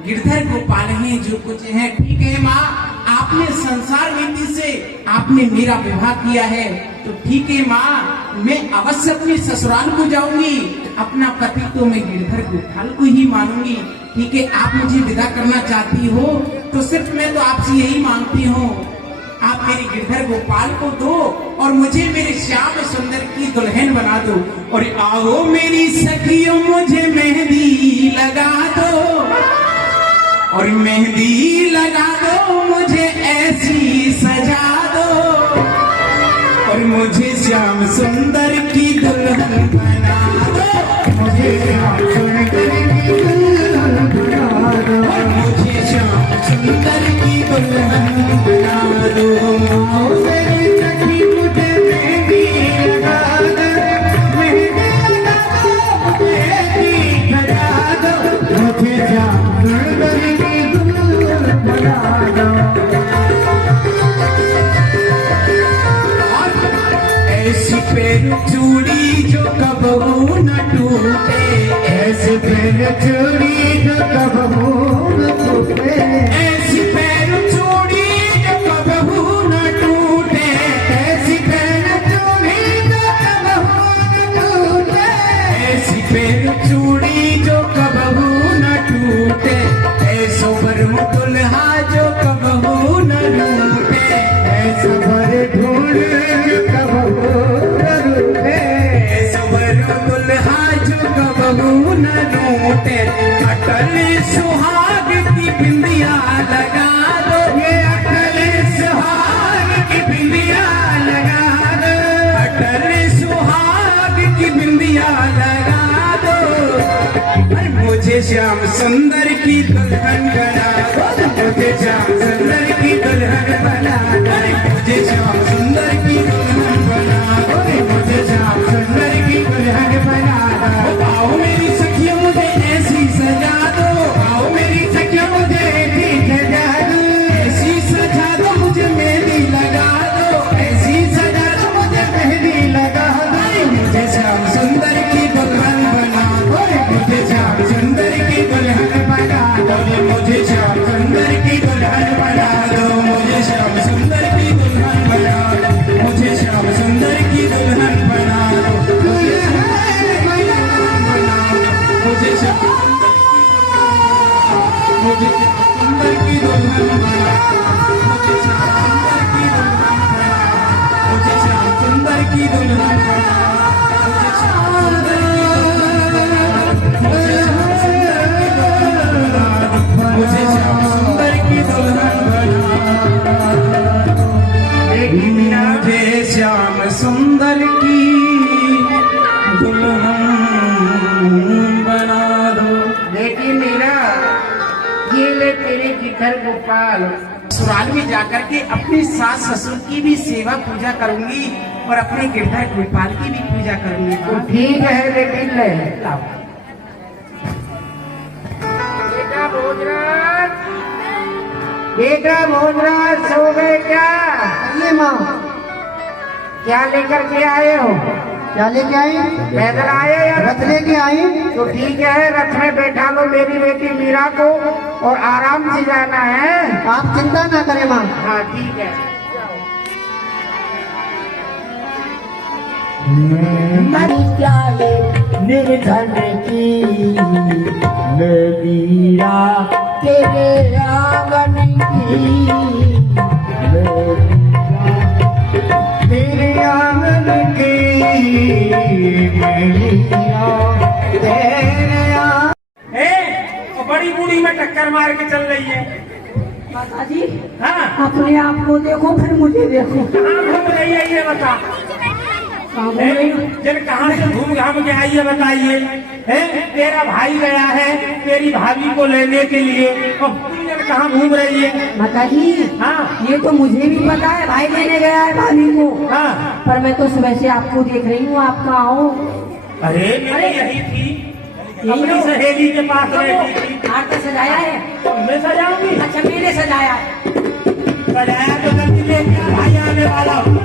गिरधर गोपाल हैं जो कुछ है। ठीक है माँ, आपने संसार नीति से आपने मेरा विवाह किया है, तो ठीक है माँ, मैं अवश्य अपने ससुराल को जाऊंगी। अपना पति तो मैं गिरधर गोपाल को ही मानूंगी। ठीक है, आप मुझे विदा करना चाहती हो तो सिर्फ मैं तो आपसे यही मांगती हूँ, आप मेरे गिरधर गोपाल को दो और मुझे मेरे श्याम सुंदर की दुल्हन बना दो। और आओ मेरी सखियों, मुझे मेहंदी लगा दो, और मेहंदी लगा दो, मुझे ऐसी सजा दो, और मुझे श्याम सुंदर की दुल्हन बना दो, मुझे श्याम सुंदर की दुल्हन बना दो, और मुझे श्याम सुंदर की दुल्हन बना दो। मेरी सखी मुझे मेहंदी लगा दो, मेहंदी लगा दो, मेहंदी लगा दो, मुझे श्याम सुंदर की दुल्हन बना दो। ऐसी पैर चूड़ी जो कबहू न टूटे, ऐसी पैर चूड़ी जो कबहू न टूटे, ऐसी पैर चूड़ी जो कबहू न टूटे, ऐसी पैर चूड़ी जो कबहू न टूटे, ऐसी पैर चूड़ी जो कबहू न टूटे, ऐसो वरम दुल्हा जो कबहू न टूटे, ऐसो वर ढूंढ कबहू न टूटे, ऐसो वर दुल्हा जो कबहू न टूटे। अटल सुहाग की बिंदिया लगा दो, ये अटल सुहाग की बिंदिया लगा दो, अटल सुहाग की बिंदिया लगा दो। मुझे श्याम सुंदर की दुल्हन बना दो, मुझे श्याम सुंदर की दुल्हन बना दो, मुझे श्याम सुंदर की दुल्हन बना दो, मुझे श्याम सुंदर की मुझे सुंदर की दुल्हन बना, मुझे सुंदर की दुल्हन बना, मुझे सुंदर की दुल्हन बना, मुझे सुंदर की दुल्हन बना, मुझे सुंदर की दुल्हन बना, मुझे श्याम सुंदर की दुल्हन बना दो। बेटी मीरा, ये ले तेरे गिद्धर गोपाल। ससुराल में जाकर के अपने सास ससुर की भी सेवा पूजा करूंगी और अपने गिरधर गोपाल की भी पूजा करूंगी। तो ठीक है बेटी, ले लाओ। बेटा भोजराज सो गए क्या? ये माँ क्या लेकर के आए हो? क्या लेके आई? पैदल आए या रथ लेके आई? तो ठीक है, रथ में बैठा लो मेरी बेटी मीरा को और आराम से जाना है। आप चिंता ना करें माँ। हाँ ठीक है। निर्धन की मीरा तेरे आंगन की, तेरे आंगन की मीरा तेरे और बड़ी बूढ़ी में टक्कर मार के चल रही है। माता जी हाँ, अपने आप को देखो फिर मुझे देखो। कहाँ घूम रही है ये बता। जन कहाँ से घूम घाम के आई है बताइए। तेरा भाई गया है तेरी भाभी को लेने के लिए, और जन कहाँ घूम रही है। माता जी हाँ ये तो मुझे भी पता है, भाई लेने गया है भाभी को। हाँ, पर मैं तो सुबह से आपको देख रही हूँ, आप कहाँ हो? अरे मेरी यही थी, अपनी सहेली के पास रहती थी। हाथ तो सजाया है? मैं सजाऊंगी? अच्छा मैंने सजाया है। सजाया तो जल्दी ले क्या, भाई आने वाला हूँ।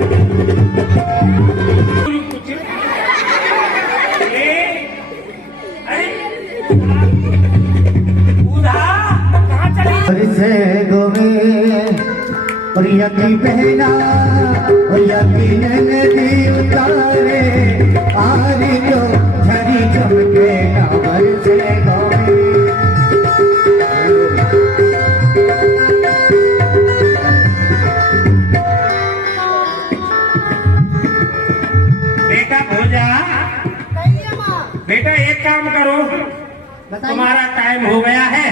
से गोवे और यकी पहना और यकीन नदी उतारे आरी जो झरी चमके नावर से गोवे। बेटा भोजा, बेटा एक काम करो, तुम्हारा टाइम हो गया है?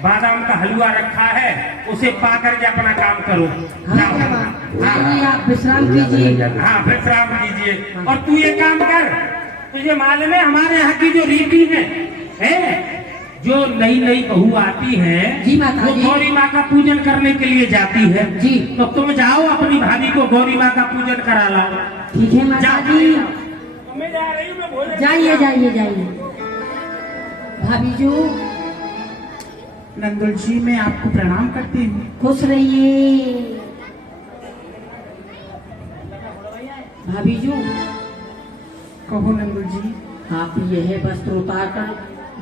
बादाम का हलवा रखा है, उसे पा करके अपना काम करो। आप विश्राम कीजिए। हाँ विश्राम कीजिए। और तू ये काम कर, तुझे मालूम है हमारे यहाँ की जो रीति है, जो नई नई बहू आती है जी माता वो जी। गौरी माँ का पूजन करने के लिए जाती है जी। तो तुम जाओ अपनी भाभी को गौरी माँ का पूजन करा लाओ। ठीक है माता जी, मैं जा रही हूँ, मैं भोजन जाइए जाइए जाइए। भाभी जी, नंदुल जी मैं आपको प्रणाम करती हूँ। खुश रहिए। भाभी जी कहो नंदुल जी। आप यह वस्त्र उतार कर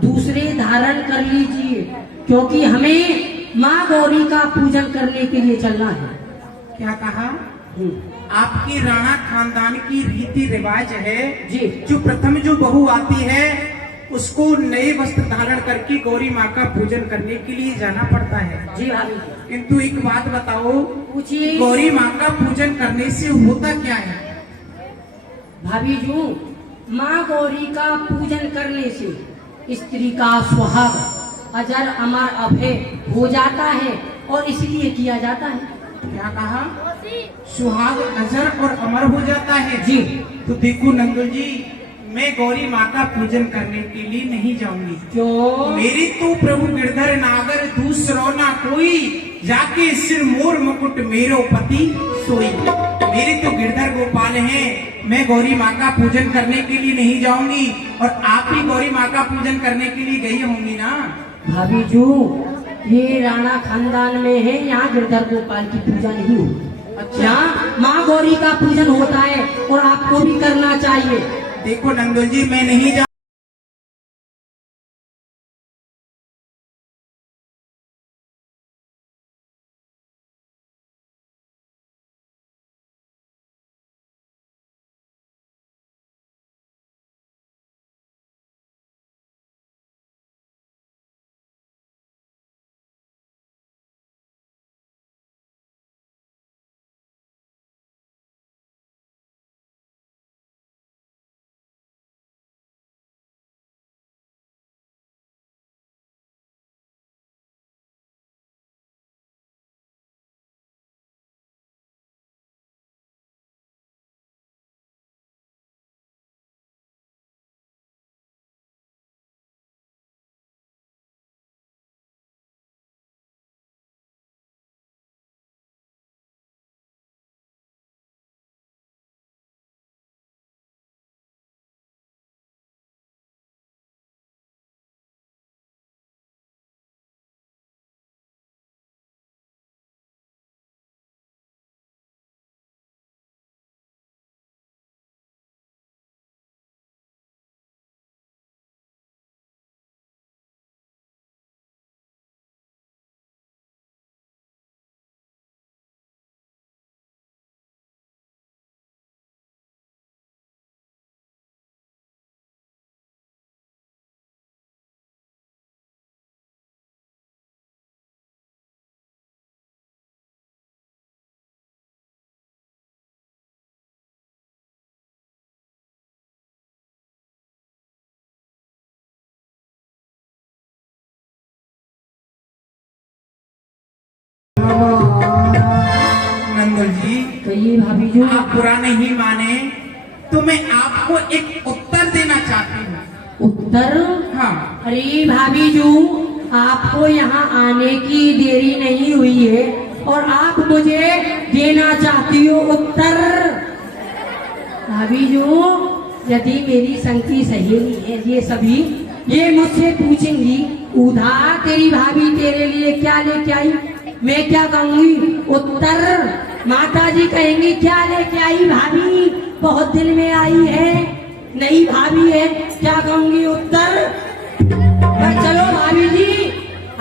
दूसरे धारण कर लीजिए, क्योंकि हमें माँ गौरी का पूजन करने के लिए चलना है। क्या कहा? आपकी राणा खानदान की रीति रिवाज है जी। जो प्रथम जो बहू आती है उसको नए वस्त्र धारण करके गौरी माँ का पूजन करने के लिए जाना पड़ता है। जी भाभी। किंतु एक बात बताओ, पूछिए। गौरी माँ का पूजन करने से होता क्या है? भाभी जी, माँ गौरी का पूजन करने से स्त्री का सुहाग अजर अमर अभय हो जाता है और इसलिए किया जाता है। क्या कहा? सुहाग अजर और अमर हो जाता है। जी। तो देखो नंदुल जी, मैं गौरी माँ का पूजन करने के लिए नहीं जाऊंगी। क्यों? मेरी तो प्रभु गिरधर नागर दूसरो ना कोई, जाके सिर मोर मुकुट मेरो पति सोई। मेरे तो गिरधर गोपाल हैं, मैं गौरी माँ का पूजन करने के लिए नहीं जाऊंगी। और आप भी गौरी माँ का पूजन करने के लिए गई होंगी ना? भाभी जी, ये राणा खानदान में है, यहाँ गिरधर गोपाल की पूजा नहीं होती। अच्छा। यहाँ माँ गौरी का पूजन होता है और आपको भी करना चाहिए। देखो नंदुल जी, मैं नहीं जा तो ये भाभी जो आप बुरा नहीं माने तो मैं आपको एक उत्तर देना चाहती हूँ। उत्तर? हाँ। अरे भाभी जो आपको यहाँ आने की देरी नहीं हुई है और आप मुझे देना चाहती हो उत्तर। भाभी जो यदि मेरी संग की सहेली है ये सभी, ये मुझसे पूछेंगी उधा तेरी भाभी तेरे लिए क्या लेके आई, मैं क्या कहूंगी उत्तर। माता जी कहेंगी क्या लेके आई भाभी, बहुत दिल में आई है, नई भाभी है, क्या कहूंगी उत्तर। चलो भाभी जी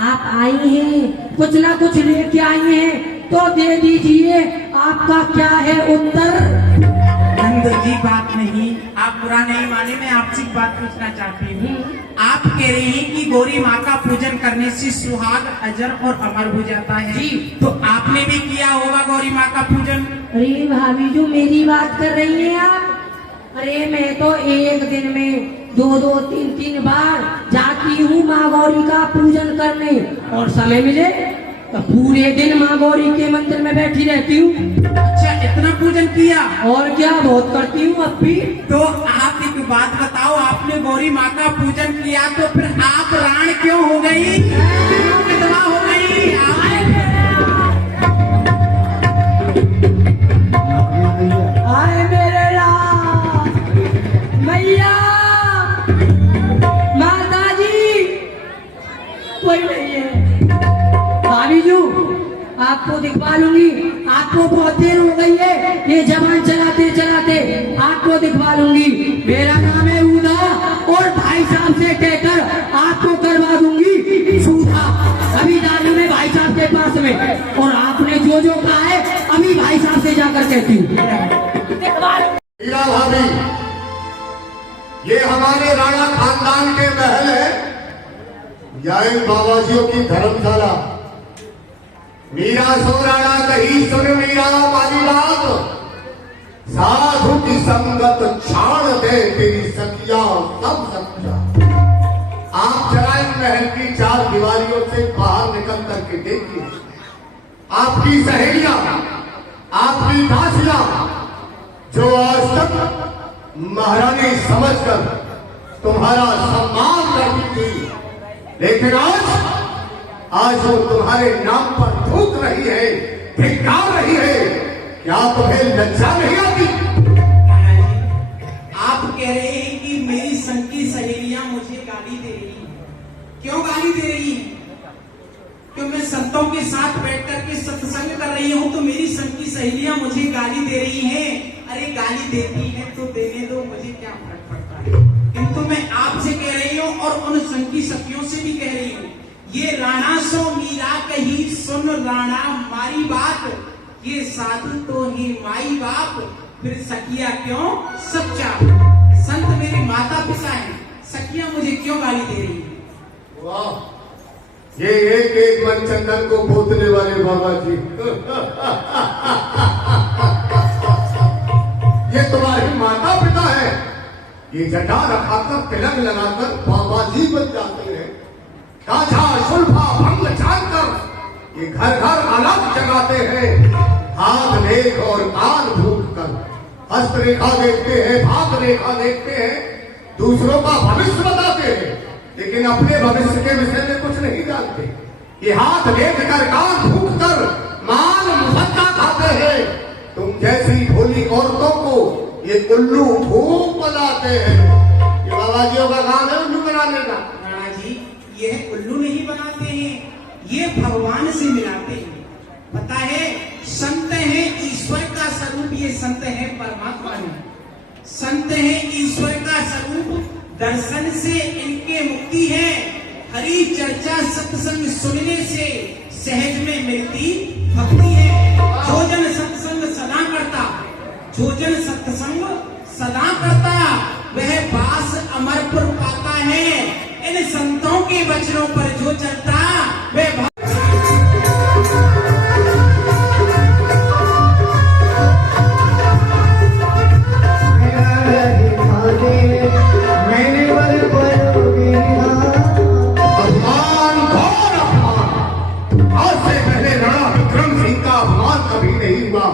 आप आई हैं, कुछ ना कुछ लेके आई हैं तो दे दीजिए, आपका क्या है उत्तर। नंद जी बात नहीं, आप बुरा नहीं माने, मैं आपसे एक बात पूछना चाहती हूँ। आप कह रही हैं कि गौरी माँ का पूजन करने से सुहाग अजर और अमर हो जाता है जी, तो आपने भी किया होगा गौरी माँ का पूजन। अरे भाभी जो मेरी बात कर रही हैं आप, अरे मैं तो एक दिन में 2-2 3-3 बार जाती हूँ माँ गौरी का पूजन करने, और समय मिले तो पूरे दिन माँ गौरी के मंदिर में बैठी रहती हूँ। अच्छा इतना पूजन किया? और क्या बहुत करती हूँ अब भी। तो आप एक बात बताओ, आपने गौरी माँ का पूजन किया तो फिर आप राण क्यों हो गई, क्यों विधवा हो गई? आए मेरे राम मैया माता जी, कोई नहीं है। भाभी जू आपको दिखवा लूंगी, आपको बहुत देर हो गई है ये जबान चलाते चलाते, आपको दिखवा लूंगी। मेरा नाम है उदा और भाई साहब से कहकर आपको करवा दूंगी सूखा, अभी डालू में भाई साहब के पास में, और आपने जो जो कहा है अभी भाई साहब से जाकर कहती हूँ। हीरा भाभी, ये हमारे राणा खानदान के महल है या इन बाबाजियों की धर्मशाला। मीरा सो राणा कही सुन मीरा मारी बात, साधु की संगत छाड़ दे तेरी सखिया सब सखिया। आप जरा इन महल की 4 दीवारियों से बाहर निकल करके देखिए, आपकी सहेलियां, आपकी दासियां जो आज तक महारानी समझकर तुम्हारा सम्मान करती थी, लेकिन आज वो तुम्हारे नाम पर थूक रही है, धिक्कार रही है, क्या तुम्हें लज्जा नहीं आती? आप कह रहे हैं कि मेरी संग की सहेलियां मुझे गाली दे रही हैं। क्यों गाली दे रही हैं? क्यों मैं संतों के साथ बैठ करके सत्संग कर रही हूँ तो मेरी संग की सहेलियां मुझे गाली दे रही हैं। अरे गाली देती है तो देने दो, मुझे क्या फर्क पड़ता है। किंतु मैं आपसे कह रही हूँ और उन संग की सखियों से भी कह रही हूँ, ये राणा सो मीरा कही सुन राणा मारी बात, ये साधु तो ही माई बाप, फिर सखिया क्यों सच्चा। संत मेरे माता पिता हैं, सखिया मुझे क्यों गाली दे रही है? वाह, ये एक एक मन चंदन को पोतने वाले बाबा जी। ये तुम्हारे माता पिता है, ये जटा रखाकर तिलक लगाकर बाबा जी बन जाते हैं। काछा शुल्फा भंग जानकर ये घर घर अलग जगाते हैं। हाथ देख और कान भूख कर हस्तरेखा देखते हैं, भाग रेखा देखते हैं, दूसरों का भविष्य बताते हैं, लेकिन अपने भविष्य के विषय में कुछ नहीं जानते। ये हाथ देख कर कान भूख कर मान मुसद्दा खाते हैं। तुम जैसी भोली औरतों को ये उल्लू खूब बनाते हैं। ये बाबाजियों का काम है उल्लू बनाने का। राणा जी, यह उल्लू नहीं बनाते हैं, ये भगवान से मिलाते हैं। पता है, संत है ईश्वर का स्वरूप, ये संत है परमात्मा है। संत है ईश्वर का स्वरूप, दर्शन से इनके मुक्ति है। हरि चर्चा सत्संग सुनने से सहज में मिलती भक्ति है। जो जन सत्संग सदा करता, जो जन सत्संग सदा करता, वह बास अमरपुर पाता है। इन संतों के वचनों पर जो चलता वह आज से पहले राणा विक्रम सिंह का अपमान कभी नहीं हुआ।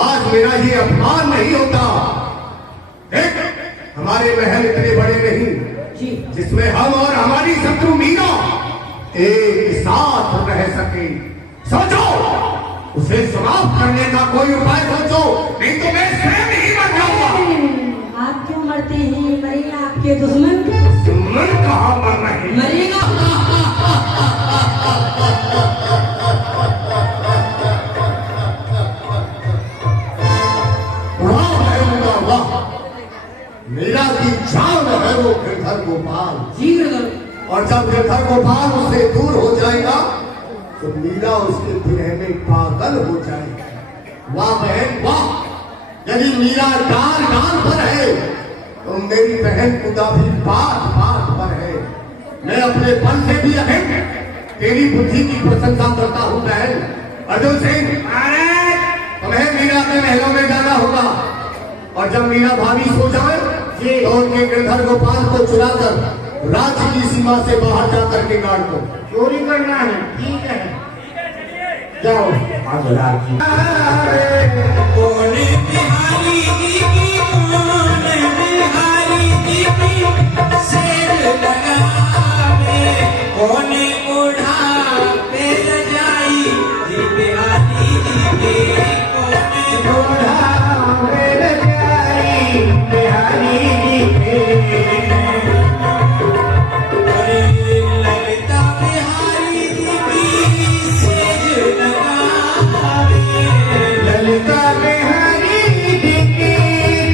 आज मेरा ये अपमान नहीं होता। देख, हमारे महल इतने बड़े नहीं जिसमें हम और हमारी शत्रु मीरा एक साथ रह सके। सोचो, उसे समाप्त करने का कोई उपाय सोचो, नहीं तो मैं स्वयं ही मर जाऊंगा। आप क्यों मरते हैं? मरेगा आपके दुश्मन। दुश्मन कहाँ मर रहे? मरेगा। मीरा की जान है वो गिरधर गोपाल जी गिरधर। और जब गिरधर गोपाल उससे दूर हो जाएगा तो मीरा उसके विरह में पागल हो जाएगी। वाह बहन वाह, यदि मीरा डाल डाल पर है तो मेरी बहन खुदा भी बात बात पर है। मैं अपने बल से भी अधिक तेरी बुद्धि की प्रशंसा करता हूँ बहन। अर्जुन सिंह, तुम्हें मीरा के महलों में जाना होगा और जब मीरा भाभी सो जाए तो उनके गिरधर गोपाल को चुराकर राज्य की सीमा से बाहर जाकर के गाड़ दो। चोरी करना है, ठीक है, जाओ। कौन बिहारी जी की, कौन बिहारी जी की शेर लगावे, कौन ओढ़ा पे रजाई जी बिहारी जी की, कौन ओढ़ा पे रजाई बिहारी जी की। ललिता बिहारी जी की शेर लगावे, ललिता बिहारी जी की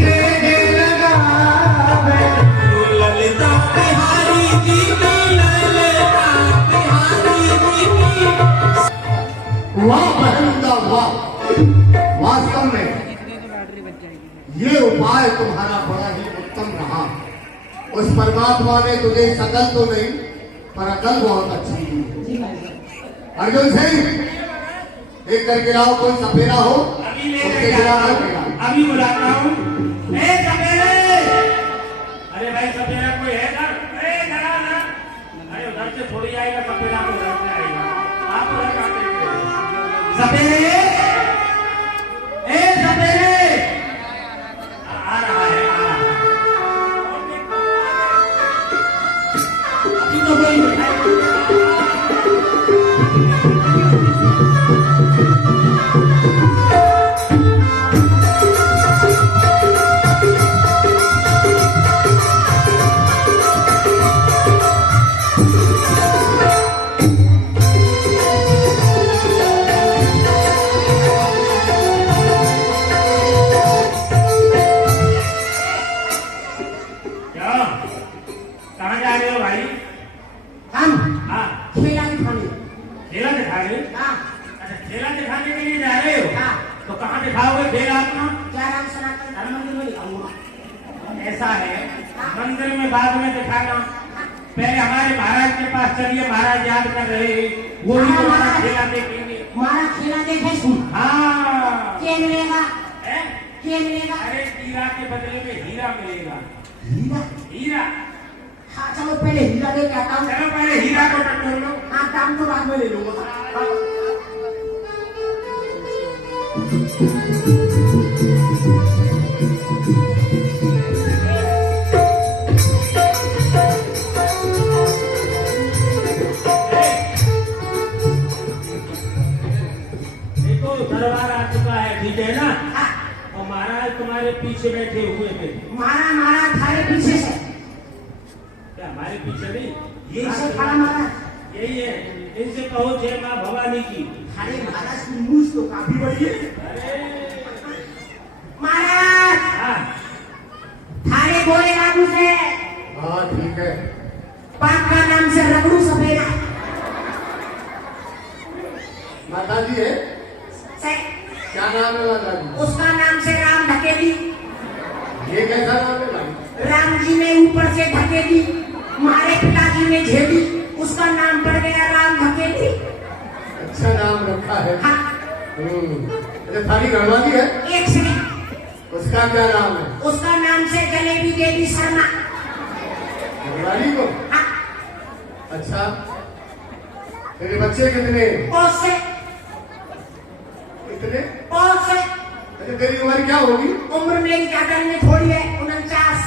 शेर लगावे, ललिता बिहारी जी की, ललिता बिहारी जी की। वाह बहन का वाह, वास्तव में ये उपाय तुम्हारा बड़ा ही उत्तम रहा। उस परमात्मा ने तुझे सकल तो नहीं पर अकल बहुत अच्छी दी। अर्जुन सिंह, एक करके आओ, कोई सपेरा हो अभी बुलाता हूँ। सपेरे, अरे भाई सपेरा कोई है ना? अरे उधर से थोड़ी आएगा सपेरा, तो उधर से आएगा। आप उधर कहाँ पे? सपेरे, सपेरे आ रहा है, आ रहा है। अभी तो कोई ऐसा है, मंदिर में बाद में दिखाना, पहले हमारे महाराज के पास चलिए, महाराज याद कर रहे, वो भी हमारा खेला देखेंगे। हमारा खेला देखे सुन। हाँ, क्या मिलेगा? क्या मिलेगा? अरे हीरा के बदले में हीरा मिलेगा। हीरा? हीरा? हाँ चलो पहले हीरा ले के आता हूँ। चलो पहले हीरा को टटोल लो। हाँ, दाम तो बाद में ले लूंगा। दरबार आ चुका है, ठीक है ना? और महाराज तुम्हारे पीछे बैठे हुए थे। महाराज थारे पीछे से। क्या हमारे पीछे नहीं? यही से खड़ा महाराज। यही है, इनसे कहो जय माँ भवानी की। अरे महाराज की मूछ तो काफी बड़ी है। महाराज, थारे बोले बाबू से। हाँ ठीक है। बाप का नाम से रगड़ू सपेरा। माता जी है? क्या नाम है माता जी? उसका नाम से राम धकेली। ये कैसा नाम है? राम जी ने ऊपर से धकेली, हमारे पिताजी ने झेली, उसका नाम पड़ गया राम धकेली। अच्छा नाम रखा है। हाँ। अच्छा, थारी घरवाली है? एक सेकंड। उसका क्या नाम है? उसका नाम से जलेबी देवी शर्मा। घरवाली को? हाँ। अच्छा, तेरे बच्चे कितने? बहुत से। कितने? बहुत से। अच्छा तेरी उम्र क्या होगी? उम्र मेरी ज्यादा नहीं थोड़ी है, 49।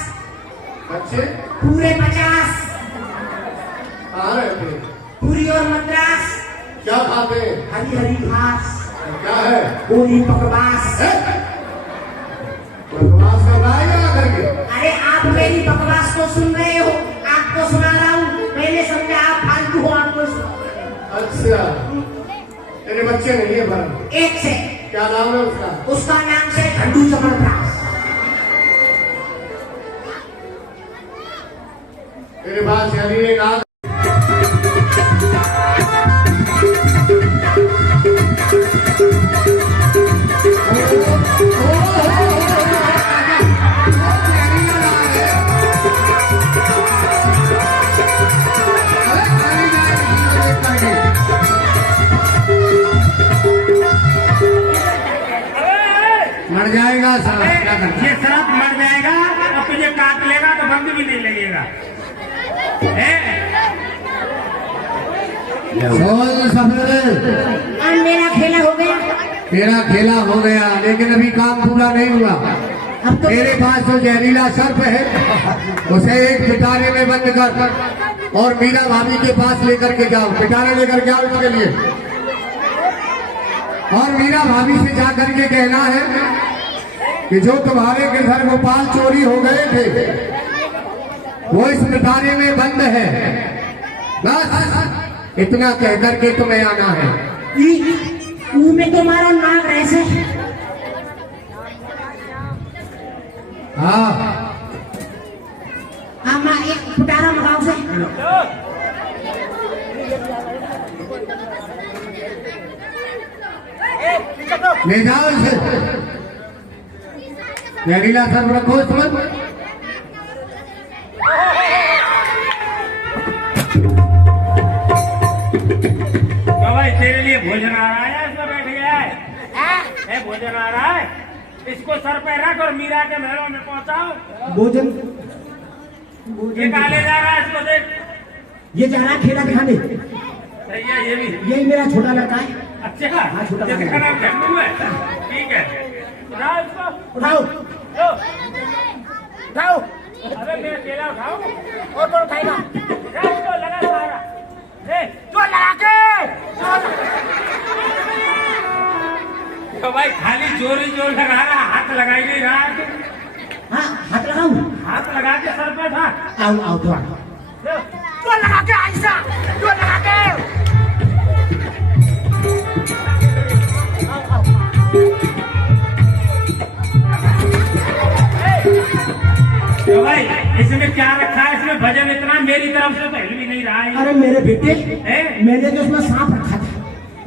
अच्छे पूरे 50। कहाँ रहते हैं? पूरी और मद्रास। क्या खाते हैं? हरी हरी घास। क्या है? पूरी बकवास। बकवास कर रहा है क्या करके? अरे आप मेरी बकवास को सुन रहे हो, आपको सुना रहा हूँ। मैंने समझा आप फालतू हो, आपको सुना। अच्छा तेरे बच्चे नहीं है पर? एक से। क्या नाम है उसका? उसका नाम से घंटू जबरदस्त। तेरे पास यानी एक आग मर जाएगा साला। क्या करता ये शराब मर जाएगा और तुझे काट लेगा तो बंद भी नहीं लगेगा। बोल सफेद, और मेरा खेला हो गया। तेरा खेला हो गया लेकिन अभी काम पूरा नहीं हुआ। अब तो तेरे पास जो जहरीला सर्प है उसे एक पिटारे में बंद कर और मीरा भाभी के पास लेकर के जाओ। पिटारा लेकर के आओ इसके लिए, और मीरा भाभी से जा करके कहना है कि जो तुम्हारे के घर गोपाल चोरी हो गए थे वो इस पिटारे में बंद है। बस इतना कह करके तुम्हें आना है। मुंह में तुम्हारा नाक ऐसे। हाँ हाँ माँ एक फुटारा मंगाओ से। ले जाओ इसे। जहरीला सर्प रखो इसमें। भाई तेरे लिए भोजन आ रहा है, इसमें बैठ गया है। भोजन आ रहा है, इसको सर पे रख और मीरा के महलों में पहुंचाओ। भोजन ये कहाँ ले जा रहा है इसको? देख ये जा रहा है खेला दिखाने। सही है ये भी। यही मेरा छोटा लड़का है। अच्छा हाँ, छोटा इसका लड़का। नाम झंडू है। ठीक है उठाओ इसको। उठाओ लो। उठाओ। अरे मैं अकेला उठाऊं और कौन उठाएगा? इसको लगा सारा। जो लगा के तो भाई खाली जोर ही जोर लगा रहा, हाथ लगाई नहीं रहा। हाँ हाथ लगाऊं। हाथ लगा के सर पे था। आओ आओ तो जो लगा के ऐसा, जो लगा के। तो भाई इसमें क्या रखा है? इसमें भजन इतना मेरी तरफ से तो हिल भी नहीं रहा है। अरे मेरे बेटे हैं? मैंने तो उसमें सांप रखा था।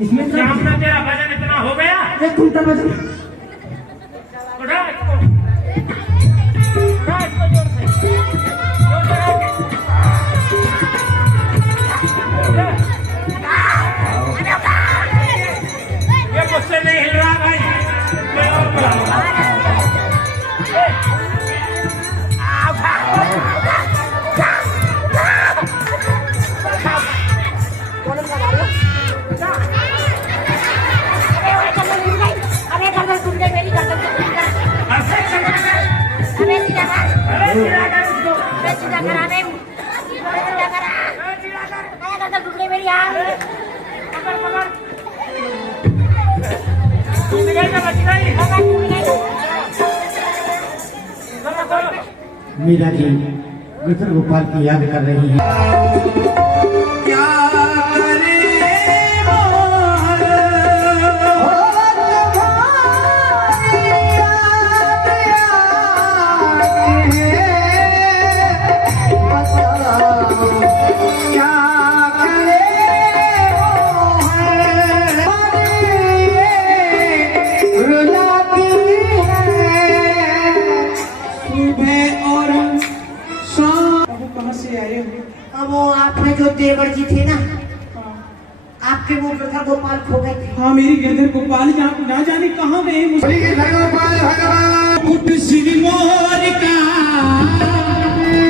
इसमें शाम में तेरा भजन इतना हो गया। एक कुंटल वजन। उठा इसको, उठा इसको जोर से, जोर लगा के। ये मुझसे नहीं हिल रहा भाई, मैं और बुलाऊंगा। मीरा जी कृष्ण गोपाल की याद कर रही है। क्या वो आपने जो देवर जी थे ना, आपके वो गिरधर गोपाल खो गए थे। हाँ मेरी गिरधर गोपाल यहाँ ना जाने कहाँ गए। मुकुट सिर मोर का,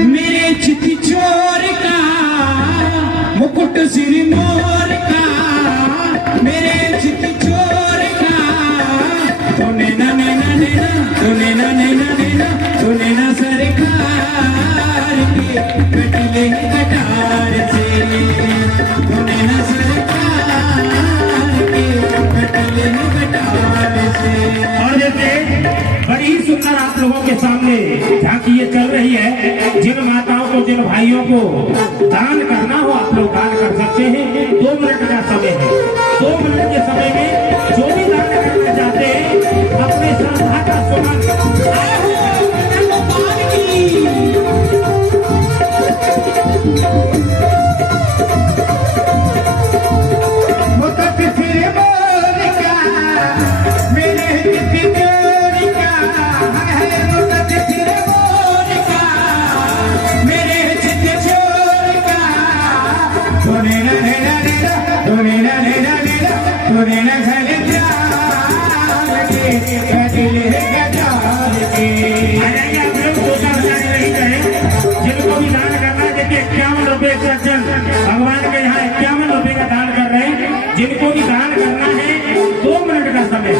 मेरे चिट्ठी चोर का, मुकुट सिर मोर का, मेरे चिट्ठी चोर का, तो नैना नैना मजे से बड़ी ही सुंदर आप लोगों के सामने झांकी ये चल रही है। जिन माताओं को, जिन भाइयों को दान करना हो आप लोग दान कर सकते हैं। 2 मिनट का समय है। 2 मिनट के समय में जो भी दान करना चाहते हैं अपने श्रद्धा का सुमन जिनको भी दान करना है। देखिए 51 रुपए सज्जन भगवान के यहाँ 51 रुपए का दान कर रहे हैं। जिनको भी दान करना है 2 मिनट का समय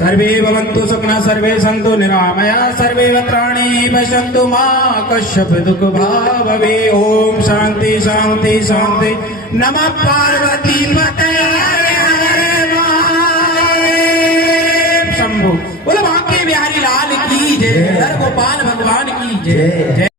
सर्वे भवन्तु सुखिनः सर्वे सन्तु निरामया सर्वे भद्राणि पश्यन्तु मा कश्चित् दुःखभाग् भवेत्। ओम शांति शांति शांति। नमः पार्वती पतये शंभु। बोलो बांके बिहारी लाल की जय। गोपाल भगवान की जय।